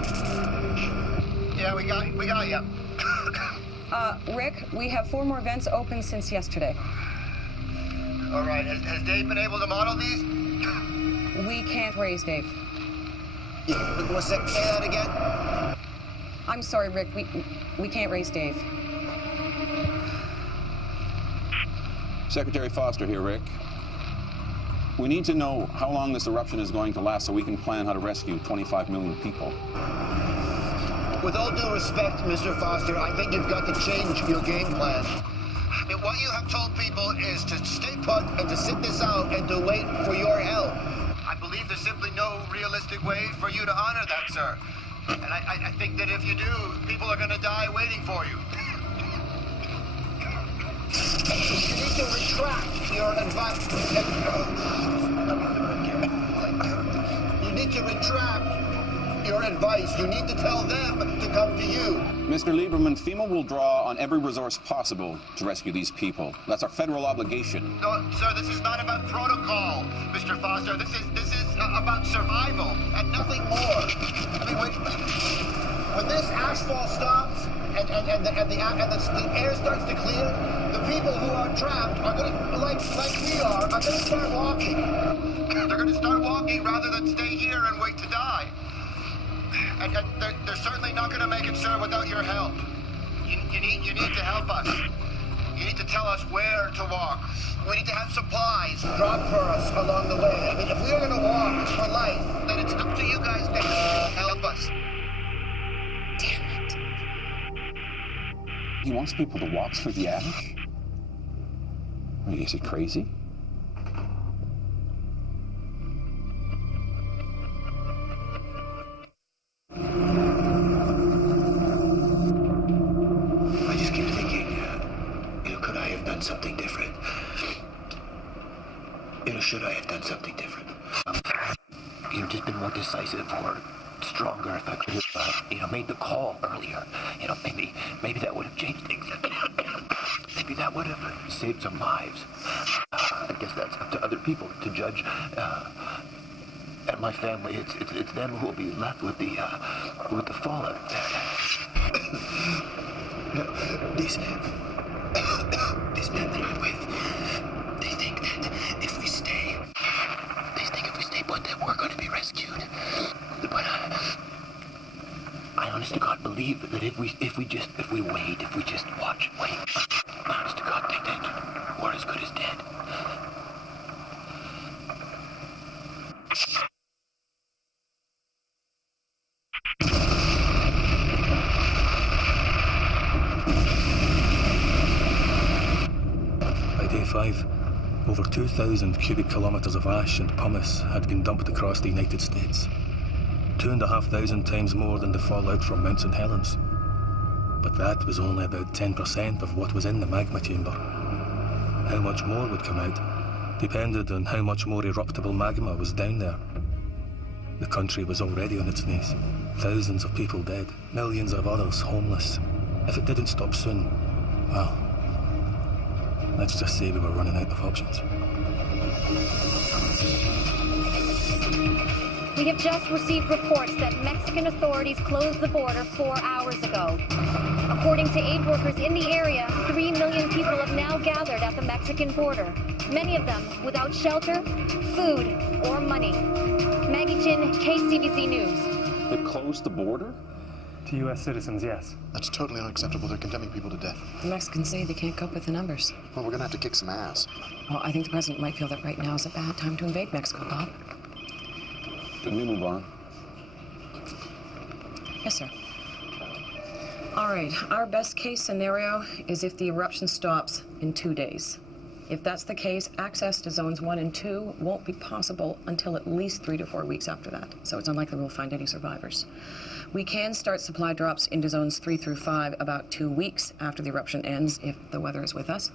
Yeah, we got you. Rick, we have 4 more vents open since yesterday. All right. Has Dave been able to model these? We can't raise Dave. What's that? Say that again? I'm sorry, Rick. We can't raise Dave. Secretary Foster here, Rick. We need to know how long this eruption is going to last so we can plan how to rescue 25 million people. With all due respect, Mr. Foster, I think you've got to change your game plan. I mean, what you have told people is to stay put and to sit this out and to wait for your help. I believe there's simply no realistic way for you to honor that, sir. And I think that if you do, people are going to die waiting for you. You need to retract your advice. You need to retract your advice. You need to tell them to come to you. Mr. Lieberman, FEMA will draw on every resource possible to rescue these people. That's our federal obligation. No, sir, this is not about protocol, Mr. Foster. This is about survival and nothing more. I mean, when this ashfall stops and the air starts to clear, the people who are trapped are going to, like we are going to start walking. They're going to start walking rather than stay here and wait to die. And they're certainly not going to make it, sir, without your help. You need to help us. You need to tell us where to walk. We need to have supplies dropped for us along the way. I mean, if we are going to walk for life, then it's up to you guys to help us. Damn it. He wants people to walk through the ash? I mean, is he crazy? I just keep have done something different? Should I have done something different? Just been more decisive or stronger if I could have, made the call earlier. Maybe that would have changed things. Maybe that would have saved some lives. I guess that's up to other people to judge. And my family, it's them who will be left with the fallout. These men that I'm with, they think that if we stay put, that we're going to be rescued. But I honest to God believe that if we wait, if we just watch and wait, honest to God think that we're as good as dead. By day 5, over 2,000 cubic kilometres of ash and pumice had been dumped across the United States. 2,500 times more than the fallout from Mount St. Helens. But that was only about 10% of what was in the magma chamber. How much more would come out depended on how much more eruptible magma was down there. The country was already on its knees. Thousands of people dead, millions of others homeless. If it didn't stop soon, well, let's just say we were running out of options. We have just received reports that Mexican authorities closed the border 4 hours ago. According to aid workers in the area, 3 million people have now gathered at the Mexican border, many of them without shelter, food, or money. Maggie Chin, KCBC News. They closed the border? To U.S. citizens, yes. That's totally unacceptable. They're condemning people to death. The Mexicans say they can't cope with the numbers. Well, we're gonna have to kick some ass. Well, I think the president might feel that right now is a bad time to invade Mexico, Bob. Can we move on? Yes, sir. All right, our best case scenario is if the eruption stops in 2 days. If that's the case, access to zones 1 and 2 won't be possible until at least 3 to 4 weeks after that. So it's unlikely we'll find any survivors. We can start supply drops into zones 3 through 5 about 2 weeks after the eruption ends if the weather is with us.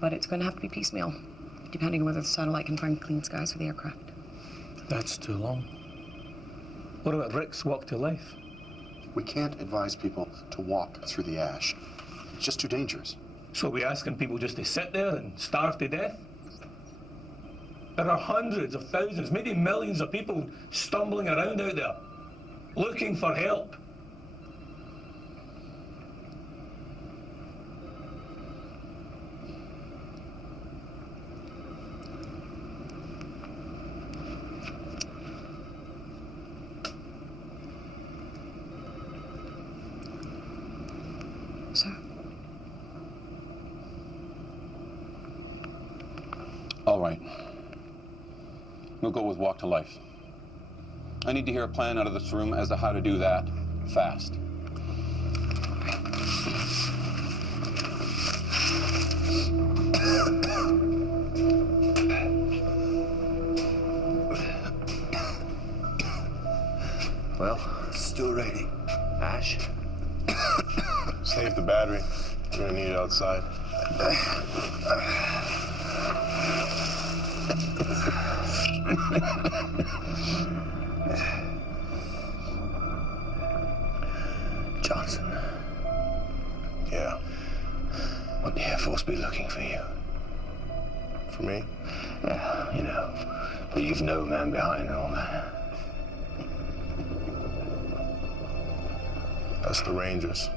But it's going to have to be piecemeal, depending on whether the satellite can find clean skies for the aircraft. That's too long. What about Rick's walk to life? We can't advise people to walk through the ash. It's just too dangerous. So are we asking people just to sit there and starve to death? There are hundreds of thousands, maybe millions of people stumbling around out there, looking for help. Sir? All right. We'll go with walk to life. I need to hear a plan out of this room as to how to do that fast. Well, it's still raining. Ash? Save the battery. You're gonna need it outside. Johnson. Yeah. Won't the Air Force be looking for you? For me? Yeah, you know. But you've no man behind all that. That's the Rangers.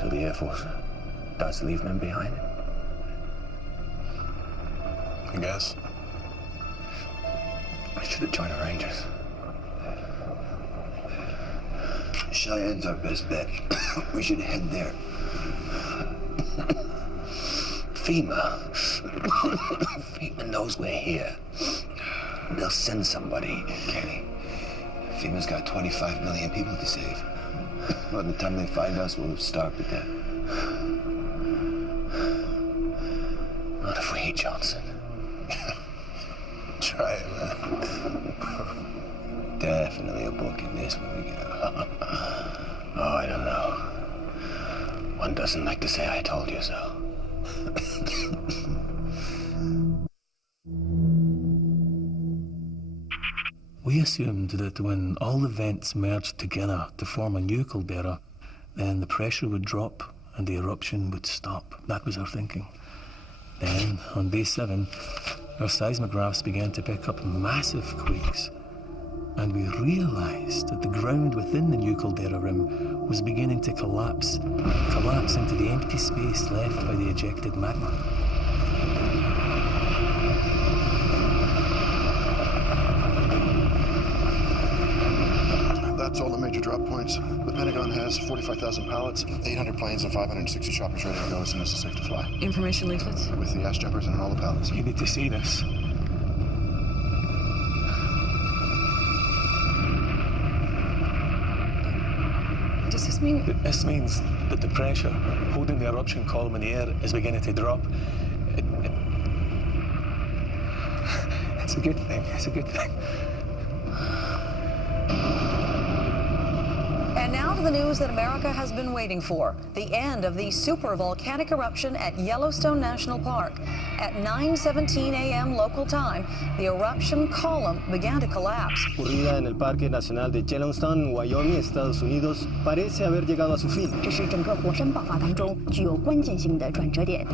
So the Air Force does leave men behind? I guess. I should have joined the Rangers. Cheyenne's our best bet. We should head there. FEMA knows we're here. They'll send somebody, Kenny. FEMA's got 25 million people to save. By the time they find us, we'll have starved to death. Not if we hate Johnson. Try it, man. Definitely a book in this when we get out. Oh, I don't know. One doesn't like to say I told you so. We assumed that when all the vents merged together to form a new caldera, then the pressure would drop and the eruption would stop. That was our thinking. Then, on day 7, our seismographs began to pick up massive quakes, and we realized that the ground within the new caldera rim was beginning to collapse into the empty space left by the ejected magma. That's all the major drop points. The Pentagon has 45,000 pallets, 800 planes, and 560 choppers ready to go as soon as it's safe to fly. Information leaflets? With the ash jumpers and all the pallets. You need to see this. Does this mean... This means that the pressure holding the eruption column in the air is beginning to drop. It's a good thing. It's a good thing. And now to the news that America has been waiting for. The end of the super volcanic eruption at Yellowstone National Park. At 9:17 a.m. local time, the eruption column began to collapse. Ocurrida en el Parque Nacional de Yellowstone, Wyoming, Estados Unidos, parece haber llegado a su fin. 这是整个火山爆发当中具有关键性的转折点。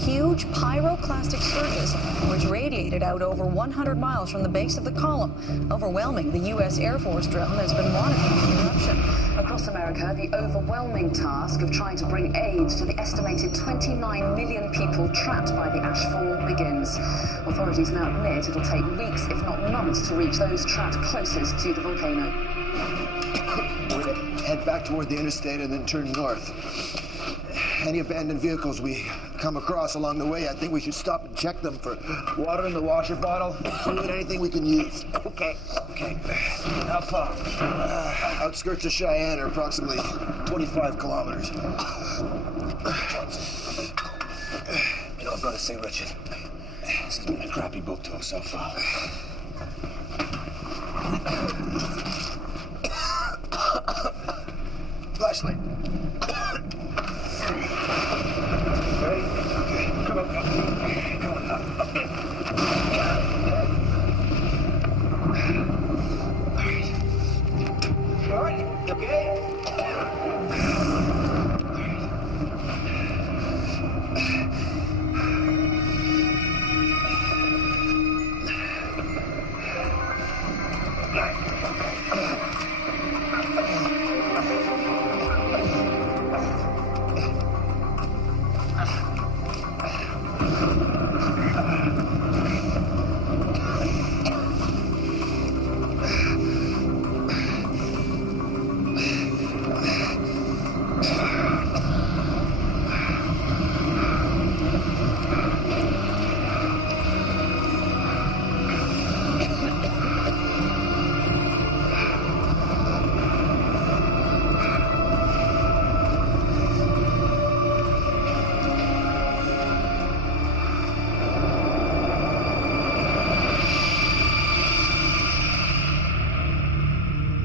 Huge pyroclastic surges, which radiated out over 100 miles from the base of the column, overwhelming the U.S. Air Force drone that's been monitoring the eruption. Across America, the overwhelming task of trying to bring aid to the estimated 29 million people trapped by the ashfall begins. Authorities now admit it'll take weeks, if not months, to reach those trapped closest to the volcano. We're going to head back toward the interstate and then turn north. Any abandoned vehicles we come across along the way, I think we should stop and check them for water in the washer bottle, fluid, anything we can use. Okay. How far? Outskirts of Cheyenne are approximately 25 kilometers. You know, I've got to say, Richard, this has been a crappy boat tour so far. Flashlight. Ready? Okay. Come on. Come on. Up. All right. You okay?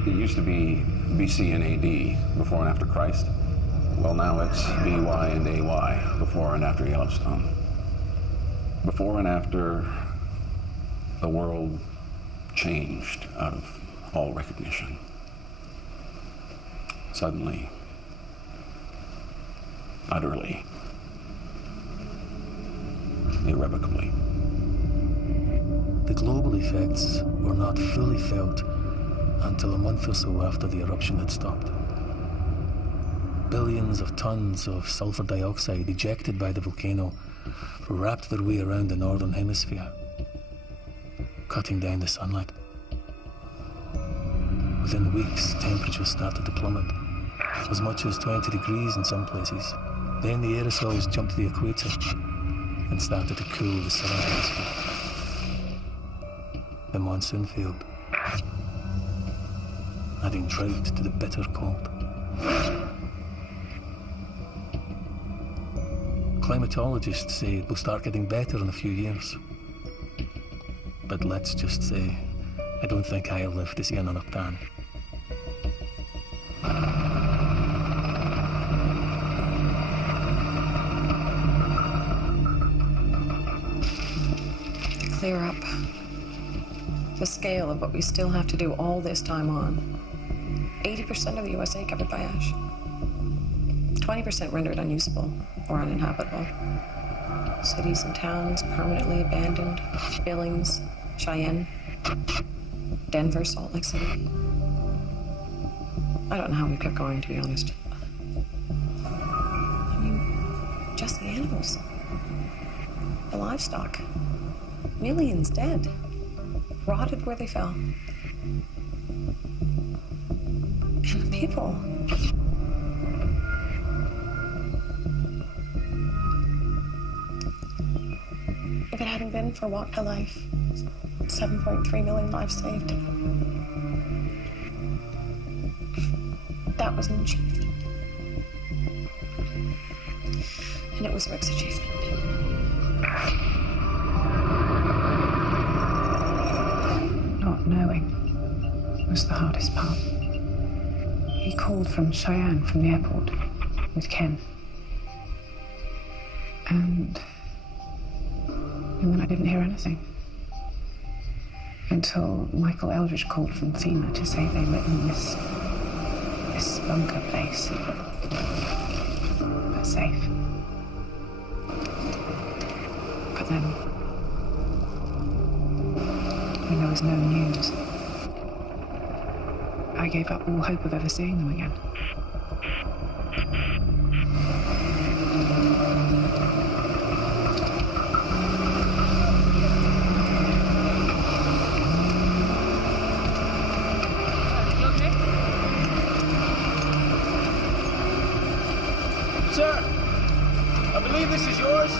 It used to be BC and AD, before and after Christ. Well, now it's BY and AY, before and after Yellowstone. Before and after the world changed out of all recognition. Suddenly, utterly, irrevocably. The global effects were not fully felt until a month or so after the eruption had stopped. Billions of tons of sulfur dioxide ejected by the volcano wrapped their way around the northern hemisphere, cutting down the sunlight. Within weeks, temperatures started to plummet, as much as 20 degrees in some places. Then the aerosols jumped to the equator and started to cool the southern hemisphere. The monsoon failed, adding drought to the bitter cold. Climatologists say it will start getting better in a few years. But let's just say, I don't think I'll live to see another tan. clear up the scale of what we still have to do all this time on. 80% of the USA covered by ash. 20% rendered unusable or uninhabitable. Cities and towns permanently abandoned. Billings, Cheyenne, Denver, Salt Lake City. I don't know how we kept going, to be honest. I mean, just the animals. The livestock. Millions dead. Rotted where they fell. And the people. If it hadn't been for Walk the Life, 7.3 million lives saved. That was an achievement. And it was Rick's achievement. Not knowing was the hardest part. He called from Cheyenne, from the airport, with Ken. And then I didn't hear anything. Until Michael Eldridge called from FEMA to say they were in this bunker place. But safe. But then, when there was no news, I gave up all hope of ever seeing them again. Sir, I believe this is yours.